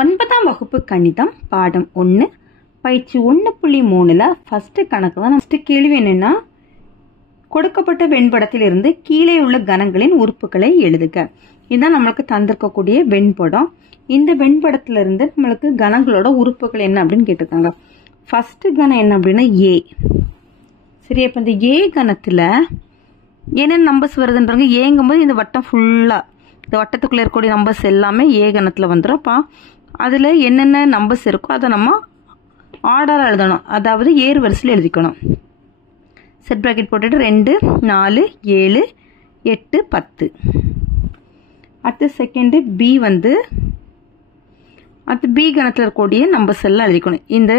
9ஆம் வகுப்பு கணிதம் பாடம் 1 பயிற்சி 1.3ல ஃபர்ஸ்ட் கணக்கு தான். ஃபர்ஸ்ட் கேள்வி என்னன்னா, கொடுக்கப்பட்ட வெண்படத்திலிருந்து கீழே உள்ள கணங்களின் உறுப்புகளை எழுதுக. இதுதான் நம்மளுக்கு தந்திருக்கக்கூடிய வெண்படம். இந்த வெண்படத்திலிருந்து நம்மளுக்கு கணங்களோட உறுப்புகள் என்ன அப்படின்னு கேட்டிருக்காங்க. ஃபர்ஸ்ட் கணம் என்ன அப்படின்னா ஏ. சரி, அப்போ இந்த ஏ கணத்துல என்னென்ன நம்பர்ஸ் வருதுன்றாங்க. ஏங்கும்போது இந்த வட்டம் ஃபுல்லாக இந்த வட்டத்துக்குள்ளே இருக்கக்கூடிய நம்பர்ஸ் எல்லாமே ஏ கணத்தில் வந்துடும். அப்போ அதில் என்னென்ன நம்பர்ஸ் இருக்கோ அதை நம்ம ஆர்டராக எழுதணும், அதாவது ஏறு வரிசையில் எழுதிக்கணும். செட் ப்ராக்கெட் போட்டுட்டு 2, 4, 7, 8, 10. அடுத்து செகண்டு பி அடுத்து பி கணத்தில் இருக்கக்கூடிய நம்பர்ஸ் எல்லாம் எழுதிக்கணும். இந்த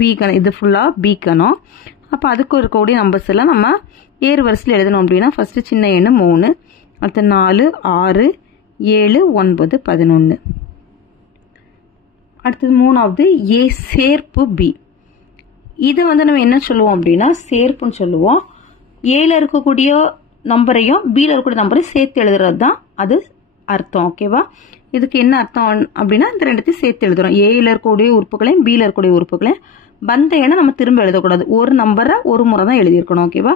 பி கணம் இது ஃபுல்லாக பி கணம். அப்போ அதுக்கு இருக்கக்கூடிய நம்பர்ஸ் எல்லாம் நம்ம ஏறு வரிசையில் எழுதணும். அப்படின்னா ஃபஸ்ட்டு சின்ன எண்ணு 3, அடுத்து 4, 6, 7, 9, 11. அடுத்தது மூணாவது ஏ சேர்ப்பு பி. இதை நம்ம என்ன சொல்லுவோம் அப்படின்னா சேர்ப்புன்னு சொல்லுவோம். ஏல இருக்கக்கூடிய நம்பரையும் பியில் இருக்கக்கூடிய நம்பரையும் சேர்த்து எழுதுறது தான் அது அர்த்தம். ஓகேவா? இதுக்கு என்ன அர்த்தம் அப்படின்னா இந்த ரெண்டுத்தையும் சேர்த்து எழுதுறோம். ஏல இருக்கக்கூடிய உறுப்புகளையும் பியில் இருக்கக்கூடிய உறுப்புகளையும் வந்த எண்ணை நம்ம திரும்ப எழுதக்கூடாது. ஒரு நம்பரை ஒரு முறை தான் எழுதியிருக்கணும். ஓகேவா?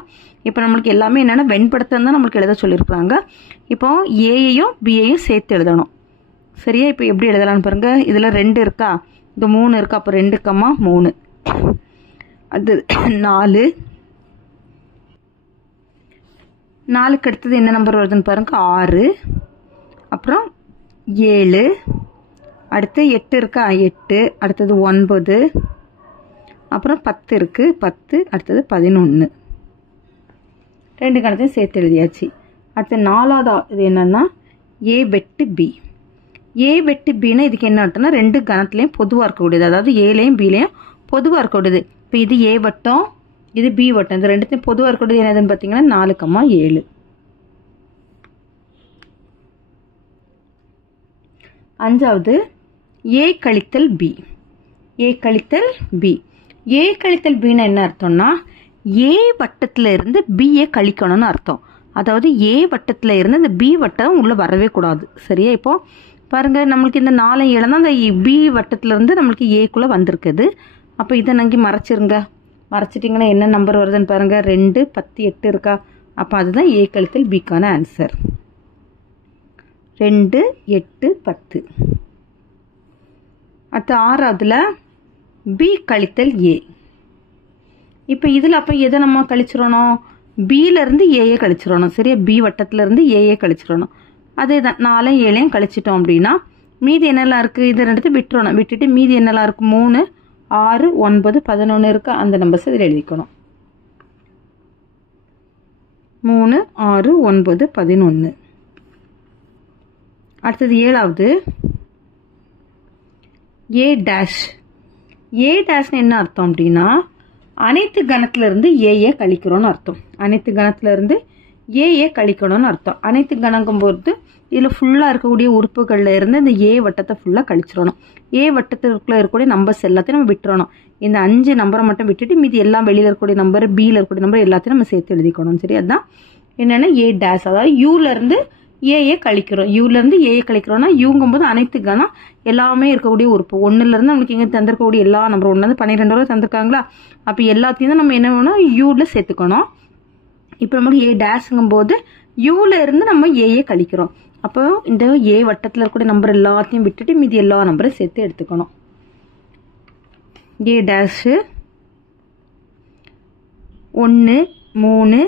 இப்போ நம்மளுக்கு எல்லாமே என்னென்னா வெண்படுத்தம் தான் நம்மளுக்கு எழுத சொல்லியிருக்கிறாங்க. இப்போ ஏயையும் பியையும் சேர்த்து எழுதணும். சரியா? இப்போ எப்படி எழுதலாம்னு பாருங்க. இதில் 2 இருக்கா, இந்த 3 இருக்கா, அப்போ 2, 3. அது 4. 4க்கு அடுத்தது என்ன நம்பர் வருதுன்னு பாருங்க, 6. அப்புறம் 7. அடுத்து 8 இருக்கா, 8. அடுத்தது 9. அப்புறம் 10 இருக்கு, 10. அடுத்தது 11. 2 கணத்தையும் சேர்த்து எழுதியாச்சு. அடுத்து 4வது இது என்னன்னா ஏ வெட்டு பி. ஏ வெட்டு பின்னா இதுக்கு என்ன அர்த்தம்னா 2 கணத்துலையும் பொதுவாக இருக்கக்கூடியது, அதாவது ஏலையும் பிலையும் பொதுவாக இருக்கக்கூடியது. இப்போ இது ஏ வட்டம், இது பி வட்டம், இந்த ரெண்டுத்தையும் பொதுவாக இருக்கக்கூடியது என்னதுன்னு பார்த்தீங்கன்னா 4, 7. அஞ்சாவது ஏ கழித்தல் பி. ஏ கழித்தல் பி. ஏ கழித்தல் பின்னா என்ன அர்த்தம்னா ஏ வட்டத்தில் இருந்து பிஏ கழிக்கணும்னு அர்த்தம். அதாவது ஏ வட்டத்தில் இருந்து இந்த பி வட்டம் உள்ள வரவே கூடாது. சரியா? இப்போ பாருங்க, நம்மளுக்கு இந்த 4, 7 தான் அந்த பி வட்டத்துல இருந்து நம்மளுக்கு ஏக்குள்ள வந்திருக்குது. அப்போ இதை நங்கி மறைச்சிருங்க. மறைச்சிட்டிங்கன்னா என்ன நம்பர் வருதுன்னு பாருங்க, 2, 10, 8 இருக்கா. அப்போ அதுதான் ஏ கழித்தல் பிக்கான ஆன்சர். 2, 8, 10. அடுத்து 6வதுல பி கழித்தல் ஏ. இப்போ இதில் அப்போ எதை நம்ம கழிச்சிடணும், பியிலேருந்து ஏஏ கழிச்சிடணும். சரியா? பி வட்டத்திலேருந்து ஏஏ கழிச்சிடணும். அதே தான் 4, 7 கழிச்சிட்டோம் அப்படின்னா மீதி என்னெல்லாம் இருக்குது, இது ரெண்டுத்தையும் விட்டுறணும். விட்டுட்டு மீதி என்னெல்லாம் இருக்குது, 3, 6, 9, 11 இருக்குது. அந்த நம்பர்ஸ் இதில் எழுதிக்கணும். 3, 6, 9, 11. அடுத்தது 7வது ஏ டேஷ். ஏ டேஷ்னு என்ன அர்த்தம் அப்படின்னா அனைத்து கணத்திலிருந்து ஏஏ கழிக்கிறோன்னு அர்த்தம். அனைத்து கணத்திலிருந்து ஏஏ கழிக்கணும்னு அர்த்தம். அனைத்து கணக்கும் போது இதில் ஃபுல்லாக இருக்கக்கூடிய உறுப்புகளில் இருந்து இந்த ஏ வட்டத்தை ஃபுல்லாக கழிச்சிடணும். ஏ வட்டத்துக்குள்ளே இருக்கக்கூடிய நம்பர்ஸ் எல்லாத்தையும் நம்ம விட்டுறணும். இந்த 5 நம்பரை மட்டும் விட்டுட்டு மீதி எல்லாம் வெளியில் இருக்கக்கூடிய நம்பர், பியில் இருக்கக்கூடிய நம்பர் எல்லாத்தையும் நம்ம சேர்த்து எழுதிக்கணும். சரி? அதுதான் என்னென்னா ஏ டேஷ். அதாவது யூலேருந்து ஏஏ கழிக்கிறோம். யூலேருந்து ஏஏ கழிக்கிறோம்னா யூங்கும்போது அனைத்து கணம் எல்லாமே இருக்கக்கூடிய உறுப்பு. 1லேருந்து நம்மளுக்கு இங்கே தந்திருக்கக்கூடிய எல்லா நம்பர் 1லேருந்து 12 வரை தந்திருக்காங்களா. அப்போ எல்லாத்தையும் தான் நம்ம என்ன வேணும், யூவில் சேர்த்துக்கணும். இப்போ நம்மளுக்கு ஏ டேஷுங்கும் போது யூல இருந்து நம்ம ஏஏ கழிக்கிறோம். அப்போ இந்த ஏ வட்டத்தில் இருக்கக்கூடிய நம்பர் எல்லாத்தையும் விட்டுட்டு மீதி எல்லா நம்பரையும் சேர்த்து எடுத்துக்கணும். ஏ டேஷு 1, 3,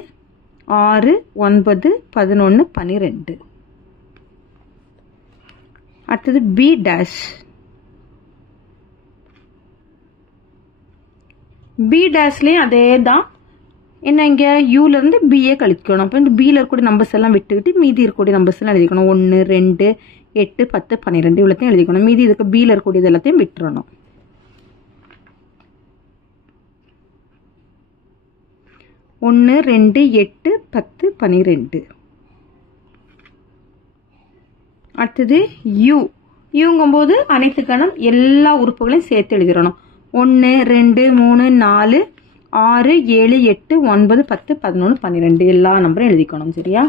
6, 9, 11, 12. அடுத்தது பி டேஷ். பி டேஷ்லேயும் அதே தான். என்ன, இங்கே யூலேருந்து பிஏ கழிக்கணும். அப்போ இந்த பியில் இருக்கக்கூடிய நம்பர்ஸ் எல்லாம் விட்டுக்கிட்டு மீதி இருக்கக்கூடிய நம்பர்ஸ் எல்லாம் எழுதிக்கணும். 1, 2, 8, 10, 12 இவ்வளோத்தையும் எழுதிக்கணும். மீதி இதுக்கு பியில் இருக்கக்கூடியது எல்லாத்தையும் விட்டுறணும். 1, 2, 8, 10, 12. அடுத்தது யூ. யூங்கும்போது அனைத்து கணம் எல்லா உறுப்புகளையும் சேர்த்து எழுதிடணும். 1, 2, 3, 4, 6, 7, 8, 9, 10, 11, 12 எல்லா நம்பரும் எழுதிக்கணும். சரியா?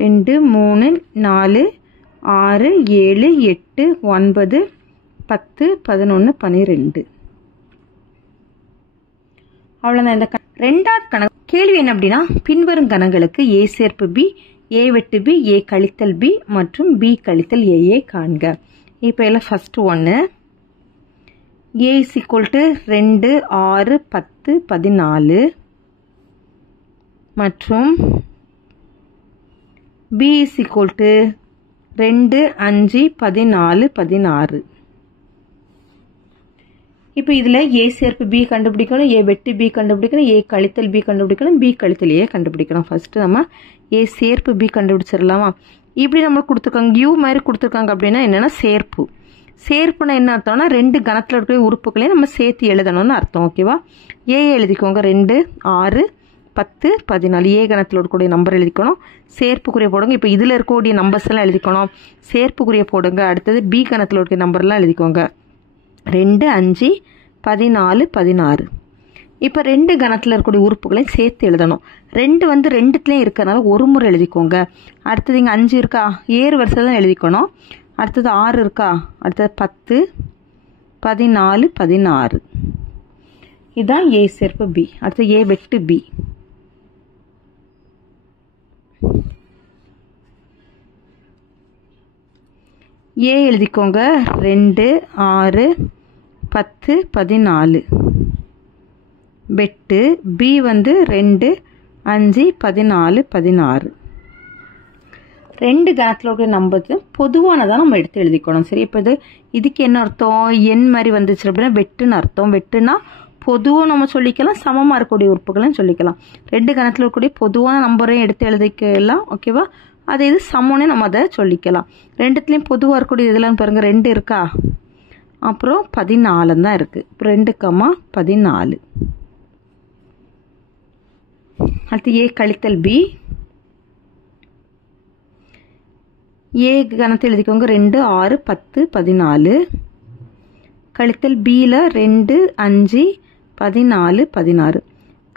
2 3 4 6 7 8 9 10 11 12. அவ்வளோதான். இந்த ரெண்டாவது கணக்கு கேள்வி என்ன அப்படின்னா, பின்வரும் கணங்களுக்கு ஏ சேர்ப்பு பி, ஏ வெட்டு பி, ஏ கழித்தல் பி மற்றும் பி கழித்தல் ஏஏ காண்க. இப்போ எல்லாம் ஃபர்ஸ்ட் ஒன்று, ஏ இஸ் ஈக்குவல் டு 2 6 10 14 மற்றும் பி இஸ் ஈக்குவல் டு 2 5 14 16. இப்போ இதில் ஏ சேர்ப்பு பி கண்டுபிடிக்கணும், ஏ வெட்டு பி கண்டுபிடிக்கணும், ஏ கழித்தல் பி கண்டுபிடிக்கணும், பி கழித்தல் ஏ கண்டுபிடிக்கணும். ஃபஸ்ட்டு நம்ம ஏ சேர்ப்பு பி கண்டுபிடிச்சிடலாமா? இப்படி நம்ம கொடுத்துருக்காங்க, யூ மாதிரி கொடுத்துருக்காங்க. அப்படின்னா என்னென்னா சேர்ப்பு. சேர்ப்புனா என்ன அர்த்தம்னா, 2 கணத்தில் இருக்கிற உறுப்புகளையும் நம்ம சேர்த்து எழுதணும்னு அர்த்தம். ஓகேவா? ஏ எழுதிக்கோங்க. 2 6 10 14 ஏ கணத்தில் இருக்கக்கூடிய நம்பர் எழுதிக்கணும். சேர்ப்புக்குரிய போடுங்க. இப்போ இதில் இருக்கக்கூடிய நம்பர்ஸ் எல்லாம் எழுதிக்கணும், சேர்ப்புக்குரிய போடுங்க. அடுத்தது பி கணத்தில் இருக்க நம்பர்லாம் எழுதிக்கோங்க. 2 5 14 16. இப்போ 2 கணத்தில் இருக்கக்கூடிய உறுப்புகளையும் சேர்த்து எழுதணும். 2 வந்து 2த்துலேயும் இருக்கிறதுனால ஒரு முறை எழுதிக்கோங்க. அடுத்தது இங்கே 5 இருக்கா, ஏறு வரிசை தான் எழுதிக்கணும். அடுத்தது 6 இருக்கா, அடுத்தது 10 14 16. இதுதான் ஏ சேர்ப்பு பி. அடுத்தது ஏ வெட்டு பி. ஏ எழுதிக்கோங்க. 2 6 10 14. வெட்டு பி வந்து 2 5 14 16. 2 கணத்தில் இருக்கிற நம்பருக்கு பொதுவானதான் நம்ம எடுத்து எழுதிக்கணும். சரி, இப்போ இதுக்கு என்ன அர்த்தம்? எண் மாதிரி வந்துச்சு அப்படின்னா வெட்டுன்னு அர்த்தம். வெட்டுனா பொதுவாக நம்ம சொல்லிக்கலாம், சமமாக இருக்கக்கூடிய உறுப்புகளையும் சொல்லிக்கலாம். 2 கணத்தில் இருக்கக்கூடிய பொதுவான நம்பரையும் எடுத்து எழுதிக்கலாம். ஓகேவா? அதே இது சமம்னே நம்ம அதை சொல்லிக்கலாம். 2த்துலேயும் பொதுவாக இருக்கக்கூடிய இதெல்லாம் பாருங்கள், 2 இருக்கா, அப்புறம் 14 தான் இருக்குது. இப்போ 2, 14. அடுத்து ஏ கழித்தல் பி. ஏ கணத்தை எழுதிக்கோங்க. 2 6 10 14. கழித்தல் பியில் 2 5 14 16.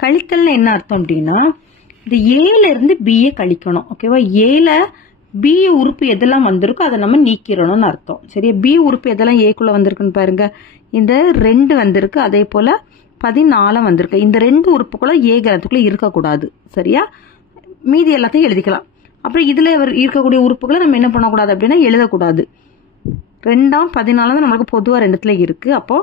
கழித்தல்னு என்ன அர்த்தம் அப்படின்னா, இந்த ஏல இருந்து பிஏ கழிக்கணும். ஓகேவா? ஏல பி உறுப்பு எதெல்லாம் வந்திருக்கோ அதை நம்ம நீக்கிறோம்னு அர்த்தம். சரியா? பி உறுப்பு எதெல்லாம் ஏக்குள்ள வந்திருக்குன்னு பாருங்க. இந்த 2 வந்திருக்கு, அதே போல 14 வந்திருக்கு. இந்த 2 உறுப்புக்குள்ள ஏ கணத்துக்குள்ள இருக்கக்கூடாது. சரியா? மீதி எல்லாத்தையும் எழுதிக்கலாம். அப்புறம் இதுல இருக்கக்கூடிய உறுப்புகளை நம்ம என்ன பண்ணக்கூடாது அப்படின்னா எழுதக்கூடாது. 2 14 தான் நம்மளுக்கு பொதுவாக 2த்துல இருக்கு. அப்போ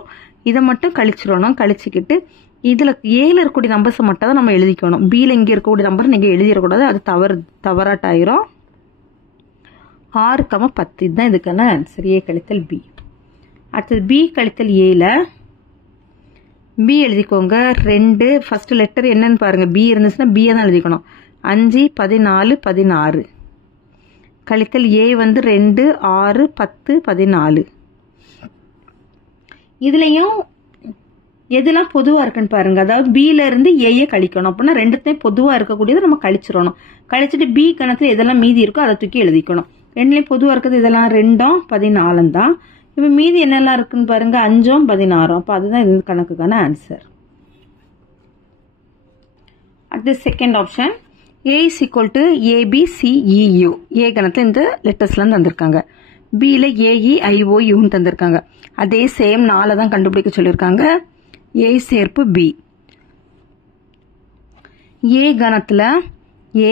இதை மட்டும் கழிச்சிடணும். கழிச்சுக்கிட்டு இதில் ஏல இருக்கக்கூடிய நம்பர்ஸை மட்டும் தான் நம்ம எழுதிக்கணும். பியில் இங்கே இருக்கக்கூடிய நம்பர் நீங்கள் எழுதிடக்கூடாது, அது தவறாட்டாயிரும். 6, 10 இதுதான் இதுக்கான ஆன்சர், ஏ கழித்தல் பி. அடுத்தது பி கழித்தல் ஏல பி எழுதிக்கோங்க. 2 ஃபர்ஸ்ட் லெட்டர் என்னன்னு பாருங்க. பி இருந்துச்சுன்னா பியை தான் எழுதிக்கணும். 5 14 16. கழித்தல் ஏ வந்து 2 6 10 14. இதுலையும் எதெல்லாம் பொதுவாக இருக்குன்னு பாருங்க. அதாவது பியில இருந்து ஏஏ கழிக்கணும். அப்படின்னா 2த்தையும் பொதுவாக இருக்கக்கூடியதை நம்ம கழிச்சிடணும். கழிச்சிட்டு பி கணத்தில் எதெல்லாம் மீதி இருக்கோ அதை தூக்கி எழுதிக்கணும். 2லையும் பொதுவாக இருக்கிறது இதெல்லாம் 2 14 தான். இப்போ மீதி என்னெல்லாம் இருக்குன்னு பாருங்க. 5 16. அப்போ அதுதான் இந்த கணக்குக்கான ஆன்சர். அடுத்து second option, A is equal to A B C E U. A கணத்தில் இந்த லெட்டர்ஸ்லாம் தந்திருக்காங்க. பியில் ஏஇஐஓயூன்னு தந்திருக்காங்க. அதே சேம் 4 தான் கண்டுபிடிக்க சொல்லியிருக்காங்க. ஏ சேர்ப்பு பி. ஏ கணத்தில்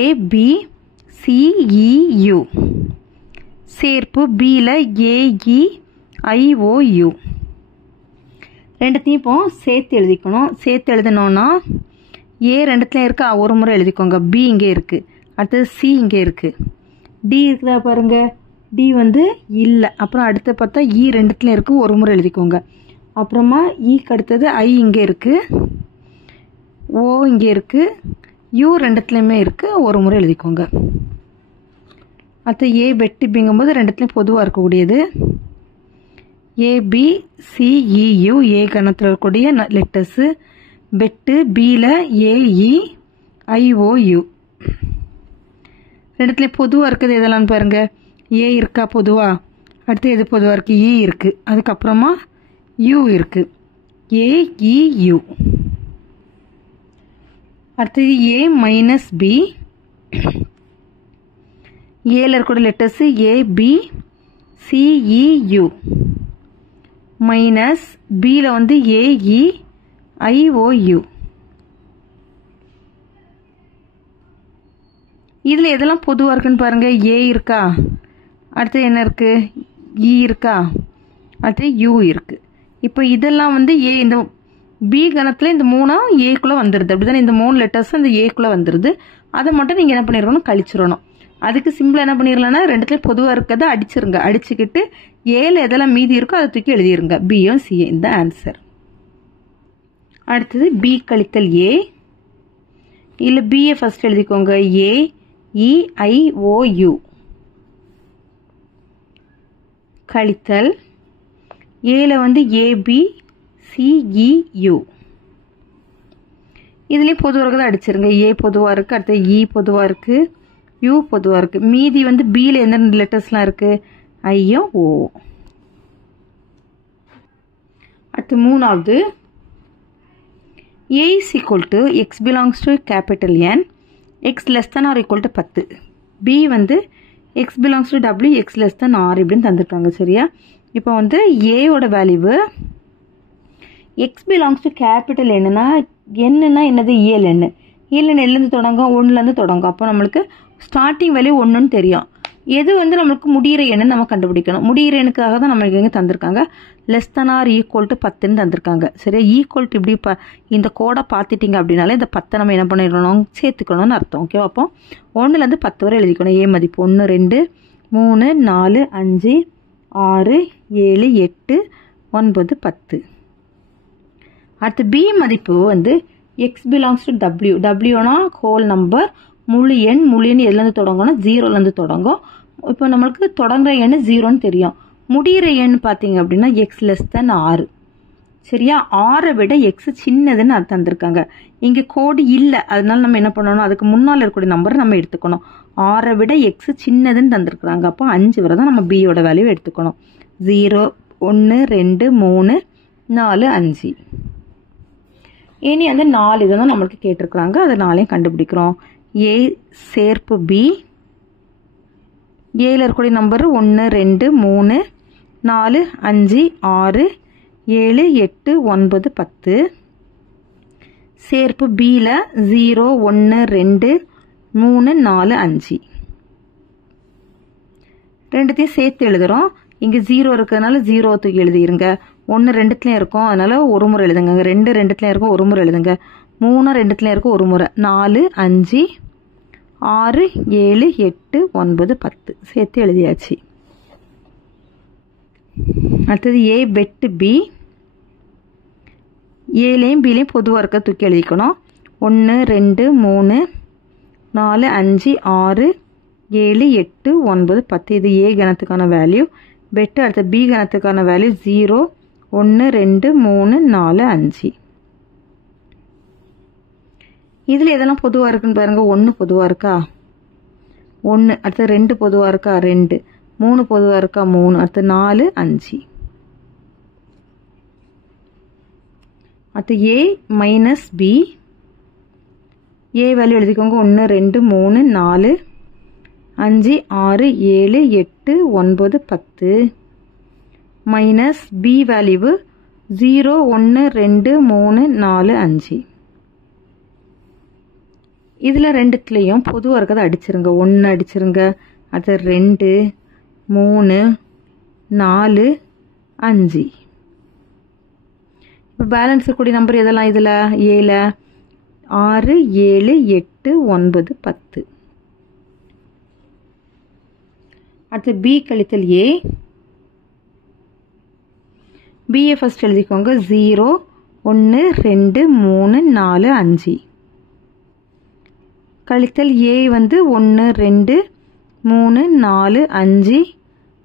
ஏபிசிஇயூ சேர்ப்பு பியில் ஏஇஐஓயூ. 2த்தையும் இப்போ சேர்த்து எழுதிக்கணும். சேர்த்து எழுதணும்னா ஏ 2த்துலையும் இருக்கா, ஒரு முறை எழுதிக்கோங்க. பி இங்கே இருக்குது, அடுத்தது சி இங்கே இருக்குது, டி இருக்குதா பாருங்க. டி வந்து இல்லை. அப்புறம் அடுத்து பார்த்தா இ 2த்துலையும் இருக்குது, ஒரு முறை எழுதிக்கோங்க. அப்புறமா இக்கு அடுத்தது ஐ இங்கே இருக்குது, ஓ இங்கே இருக்குது, யூ 2த்துலையுமே இருக்குது, ஒரு முறை எழுதிக்கோங்க. அடுத்து ஏ வெட்டு பிங்கும்போது 2த்துலையும் பொதுவாக இருக்கக்கூடியது. ஏபிசிஇயூ ஏ கணத்தில் இருக்கக்கூடிய லெட்டர்ஸு. வெட்டு பியில் ஏஇஐஓயூ. 2த்துலையும் பொதுவாக இருக்குது எதெல்லாம் பாருங்க. ஏ இருக்கா பொதுவாக, அடுத்து எது பொதுவாக இருக்குது, இ இருக்குது, அதுக்கப்புறமா யூ இருக்குது, ஏஇயூ. அடுத்தது ஏ மைனஸ் பி. ஏல இருக்கக்கூடிய லெட்டர்ஸ் ஏ பி சிஇயு மைனஸ் பியில் வந்து ஏஇ ஐஓயு. இதில் எதெல்லாம் பொதுவாக இருக்குன்னு பாருங்கள். ஏ இருக்கா, அடுத்து என்ன இருக்குது, இ இருக்கா, அடுத்து யூ இருக்குது. இப்போ இதெல்லாம் வந்து ஏ, இந்த பி கணத்தில் இந்த மூணும் ஏக்குள்ளே வந்துடுது. அப்படி தானே, இந்த 3 லெட்டர்ஸும் இந்த ஏக்குள்ளே வந்துடுது. அதை மட்டும் நீங்கள் என்ன பண்ணிடணும், கழிச்சிடணும். அதுக்கு சிம்பிளாக என்ன பண்ணிடலாம்னா ரெண்டுத்துலேயும் பொதுவாக இருக்கிறத அடிச்சிருங்க. அடிச்சுக்கிட்டு ஏல எதெல்லாம் மீதி இருக்கோ அதை தூக்கி எழுதிருங்க. பியும் சிஏ இந்த ஆன்சர். அடுத்தது பி கழித்தல் ஏ. இல்லை பிஏ ஃபர்ஸ்ட் எழுதிக்கோங்க. ஏ இஐஓயு கழித்தல் ஏல வந்து ஏபி சிஇயு. இதுலேயும் பொதுவாக இருக்கிறத அடிச்சிருங்க. ஏ பொதுவாக இருக்குது, அடுத்து இ பொதுவாக இருக்குது, யூ பொதுவாக இருக்குது. மீதி வந்து பியில் எந்தெந்த லெட்டர்ஸ்லாம் இருக்குது, ஐயும் ஓ. அடுத்து மூணாவது A is equal to x belongs to capital N, x less than or equal to 10. B வந்து x belongs to W, x less than R இப்படின்னு தந்திருக்காங்க. சரியா, இப்போ வந்து A ஓட value x belongs to capital Nனா என்னன்னா என்னது, ELN. ELN எல்லேருந்து தொடங்கும், 1லேருந்து தொடங்கும். அப்போ நம்மளுக்கு ஸ்டார்டிங் வேல்யூ 1ன்னு தெரியும். எது வந்து நம்மளுக்கு முடிகிற எண்ணு நம்ம கண்டுபிடிக்கணும். முடிகிற எண்ணுக்காக தான் நம்மளுக்கு எங்கே தந்திருக்காங்க, less than or equal to 10ன்னு தந்திருக்காங்க. சரியா, ஈக்குவல் டு இப்படி இந்த கோடை பார்த்துட்டிங்க அப்படின்னாலே இந்த 10 நம்ம என்ன பண்ணிடணும், சேர்த்துக்கணும்னு அர்த்தம். ஓகேவா, அப்போ 1லேருந்து 10 வரை எழுதிக்கணும். ஏ மதிப்பு 1 2 3 4 5 6 7 8 9 10. அடுத்து பி மதிப்பு வந்து எக்ஸ் பிலாங்ஸ் டு டபிள்யூ. டபிள்யூனா ஹோல் நம்பர், முழு எண். முழு எண் எதுலேருந்து தொடங்கும்னா 0லேருந்து தொடங்கும். இப்போ நம்மளுக்கு தொடங்குற எண் 0ன்னு தெரியும். முடிகிற எண் பார்த்தீங்க அப்படின்னா எக்ஸ் லெஸ் தென் 6. சரியா, 6 விட எக்ஸ் சின்னதுன்னு அது தந்திருக்காங்க. இங்கே கோடு இல்லை, அதனால நம்ம என்ன பண்ணணும், அதுக்கு முன்னால் இருக்கக்கூடிய நம்பரை நம்ம எடுத்துக்கணும். 6 விட எக்ஸ் சின்னதுன்னு தந்திருக்கிறாங்க. அப்போ 5 வரை தான் நம்ம பியோட வேல்யூ எடுத்துக்கணும். 0 1 2 3 4 5. இனி அந்த 4 இதை தான் நம்மளுக்கு கேட்டிருக்கிறாங்க. அதை 4ஐயும் கண்டுபிடிக்கிறோம். ஏ சேர்ப்பு பி. ஏல இருக்கக்கூடிய நம்பர் 1 2 3 4 5 6 7 8 9 10. சேர்ப்பு பியில் 0 1 2 3 4 5. ரெண்டுத்தையும் சேர்த்து எழுதுகிறோம். இங்கே 0 இருக்கிறதுனால 0 தூக்கி எழுதிருங்க. 1 2த்துலையும் இருக்கும், அதனால ஒரு முறை எழுதுங்க. 2 2த்துலையும் இருக்கும், ஒரு முறை எழுதுங்க. 3 2த்துலையும் இருக்கும், ஒரு முறை. 4 5 6 7 8 9 10 சேர்த்து எழுதியாச்சு. அடுத்தது ஏ வெட்டு பி. ஏலையும் பிலையும் பொதுவாக இருக்க தூக்கி எழுதிக்கணும். 1 2 3 4 5 6 7 8 9 10. இது ஏ கணத்துக்கான வேல்யூ. வெட்டு அடுத்த பி கணத்துக்கான வேல்யூ 0 1 2 3 4 5. இதில் எதெல்லாம் பொதுவாக இருக்குன்னு பாருங்க. 1 பொதுவாக இருக்கா, 1. அடுத்து 2 பொதுவாக இருக்கா, 2. 3 பொதுவாக இருக்கா, 3. அடுத்து 4 5. அடுத்து ஏ மைனஸ் பி. ஏ வேல்யூ எழுதிக்கோங்க. 1 2 3 4 5 6 7 8 9 10 மைனஸ் பி வேல்யூ 0 1 2 3 4 5. இதில் ரெண்டுத்துலேயும் பொதுவாக இருக்கிறத அடிச்சிருங்க. 1 அடிச்சிருங்க, அடுத்து 2 3 4 5. இப்போ பேலன்ஸ் இருக்கக்கூடிய நம்பர் எதெல்லாம் இதில், ஏல 6 7 8 9 10. அடுத்து பி கழித்தல் ஏ. பிஏ ஃபர்ஸ்ட் எழுதிக்கோங்க. 0 1 2 3 4 5 கழித்தல் ஏ வந்து 1 2 3 4 5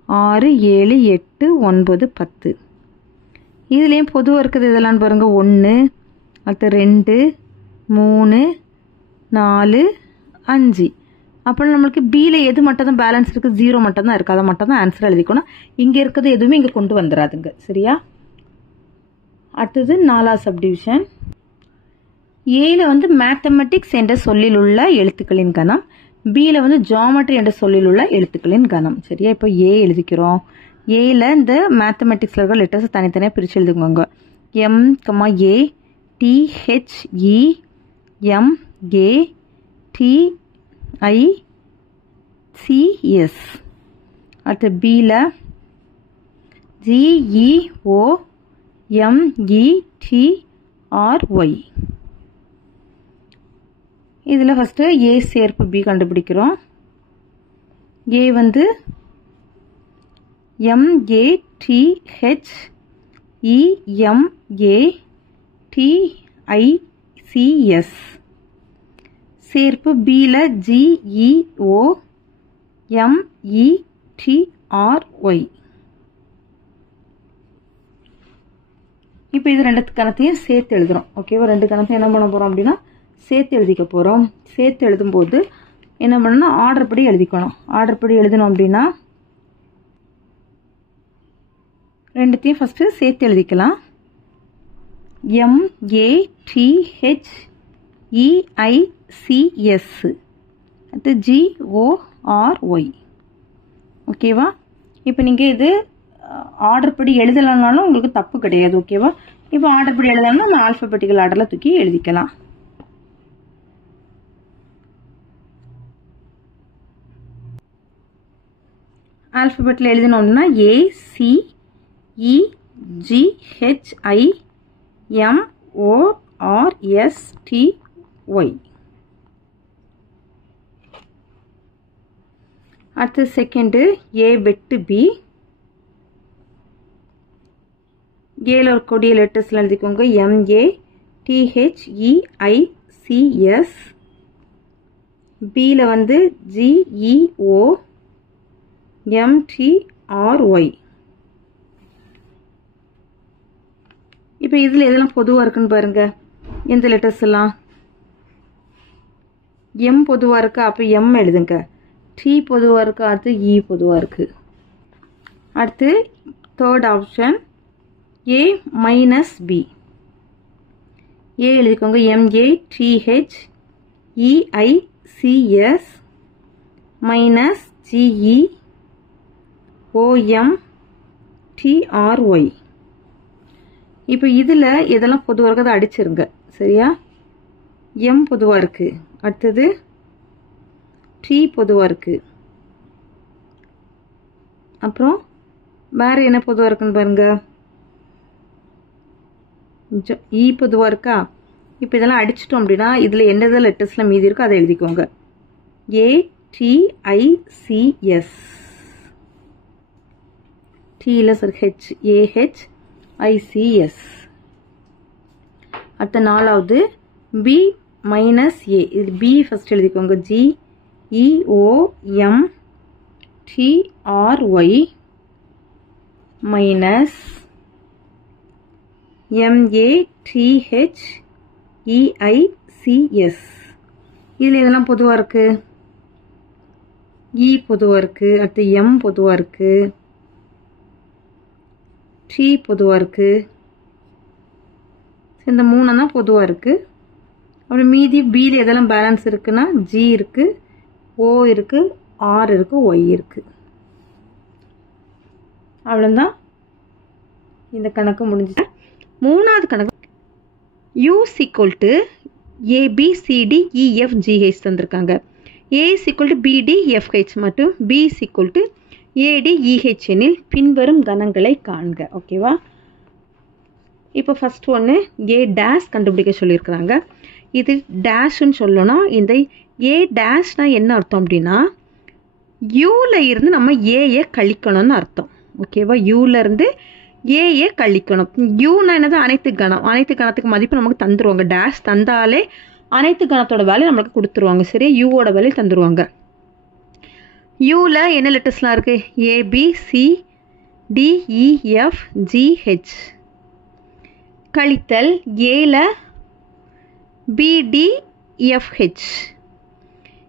6 7 8 9 10. இதுலேயும் பொதுவாக இருக்குது இதெல்லாம் பாருங்க. 1 அடுத்து 2 3 4 5. அப்புறம் நம்மளுக்கு பியில் எது மட்டும் தான் பேலன்ஸ் இருக்குது, 0 மட்டும் தான் இருக்குது. அதை மட்டும் தான் ஆன்சர் எழுதிக்கணும். இங்கே இருக்கிறது எதுவுமே இங்கே கொண்டு வந்துடாதுங்க. சரியா, அடுத்தது 4வது சப்டிவிஷன். ஏல வந்து மேத்தமெட்டிக்ஸ் என்ற சொல்லில் உள்ள எழுத்துக்களின் கணம். பியில் வந்து ஜாமெட்ரி என்ற சொல்லில் உள்ள எழுத்துக்களின் கணம். சரியா? இப்போ ஏ எழுதிக்கிறோம். ஏல இந்த மேத்தமெட்டிக்ஸில் இருக்கிற லெட்டர்ஸ் தனித்தனியாக பிரித்து எழுதுக்கோங்க. M comma A T H E M A T I C S. அடுத்து பியில் GEOMETRY. இதில் ஃபஸ்ட்டு ஏ சேர்ப்பு பி கண்டுபிடிக்கிறோம். ஏ வந்து MATHEMATICS. சேர்ப்பு பியில் GEOMETRY. இப்போ இது ரெண்டு கணத்தையும் சேர்த்து எழுதுகிறோம். ஓகேவா? ரெண்டு கணத்தையும் என்ன பண்ண போகிறோம் அப்படின்னா சேர்த்து எழுதிக்க போகிறோம். சேர்த்து எழுதும்போது என்ன பண்ணணும்னா ஆர்டர் படி எழுதிக்கணும். ஆர்டர் படி எழுதணும் அப்படின்னா ரெண்டுத்தையும் ஃபஸ்ட்டு சேர்த்து எழுதிக்கலாம். MATHEICS அடுத்து GORY. ஓகேவா? இப்போ நீங்கள் இது ஆர்டர் படி எழுதலைனாலும் உங்களுக்கு தப்பு கிடையாது. ஓகேவா? இப்போ ஆர்டர் படி எழுதலாம்னா நம்ம ஆல்ஃபபெட்டிக்கல் ஆர்டரில் தூக்கி எழுதிக்கலாம். ஆல்ஃபபெட்டில் எழுதினோம்னா ACEGHIMORSTY. அடுத்து செகண்டு ஏ வெட்டு பி. ஏல இருக்கக்கூடிய லெட்டர்ஸில் எழுதிக்கோங்க. MATHEICS. பியில் வந்து GEOMETRY. இப்போ இதில் எதெல்லாம் பொதுவாக இருக்குன்னு பாருங்க. எந்த லெட்டர்ஸ் எல்லாம் எம் பொதுவாக இருக்கா? அப்போ எம் எழுதுங்க. டி பொதுவாக இருக்கா? அடுத்து இ பொதுவாக இருக்கு. அடுத்து third option A minus B. A எழுதிக்கோங்க. MATHEICS minus GEOMETRY. இப்போ இதில் எதெல்லாம் பொதுவாக இருக்குது அதை அடிச்சிருங்க. சரியா? எம் பொதுவாக இருக்குது. அடுத்தது டி பொதுவாக இருக்குது. அப்புறம் வேறு என்ன பொதுவாக இருக்குன்னு பாருங்க. இ பொதுவாக இருக்கா? இப்போ இதெல்லாம் அடிச்சிட்டோம் அப்படின்னா இதில் எந்த லெட்டர்ஸில் மீதி இருக்கோ அதை எழுதிக்கோங்க. ATICS. டியில் சார் HAHICS. அடுத்த நாலாவது பி மைனஸ் ஏ. இது பி ஃபஸ்ட் எழுதிக்கோங்க. GEOMETRY minus MATHEICS. இதில் இதெல்லாம் பொதுவாக இருக்குது. இ பொதுவாக இருக்குது. அடுத்து எம் பொதுவாக இருக்குது. டி பொதுவாக இருக்குது. இந்த மூணு தான் பொதுவாக இருக்குது. அப்புறம் மீதி பியில் எதெல்லாம் பேலன்ஸ் இருக்குன்னா ஜி இருக்குது, ஓ இருக்குது, ஆர் இருக்குது, ஒய் இருக்குது. அவ்வளோதான். இந்த கணக்கு முடிஞ்சுது. மூணாவது கணக்கு U = ABCDEFGH தந்திருக்காங்க. A = BDFH மற்றும் B = ADEH எனில் பின்வரும் கணங்களை காண்க. ஓகேவா? இப்போ ஃபர்ஸ்ட் ஒன்று A டேஷ் கண்டுபிடிக்க சொல்லியிருக்கிறாங்க. இது டேஷ்ன்னு சொல்லணும். இந்த A டேஷ்னா என்ன அர்த்தம் அப்படின்னா யூவில் இருந்து நம்ம ஏயை கழிக்கணும்னு அர்த்தம். ஓகேவா? யூவில் இருந்து ஏஏ கழிக்கணும். யூனா என்னது? அனைத்து கணம். அனைத்து கணத்துக்கு மதிப்பு நமக்கு தந்துருவாங்க. டேஷ் தந்தாலே அனைத்து கணத்தோட வேலையை நம்மளுக்கு கொடுத்துருவாங்க. சரியா? யூவோட வேலையை தந்துருவாங்க. யூவில் என்ன லெட்டர்ஸ்லாம் இருக்குது? ABCDEFGH கழித்தல் ஏல BDFH.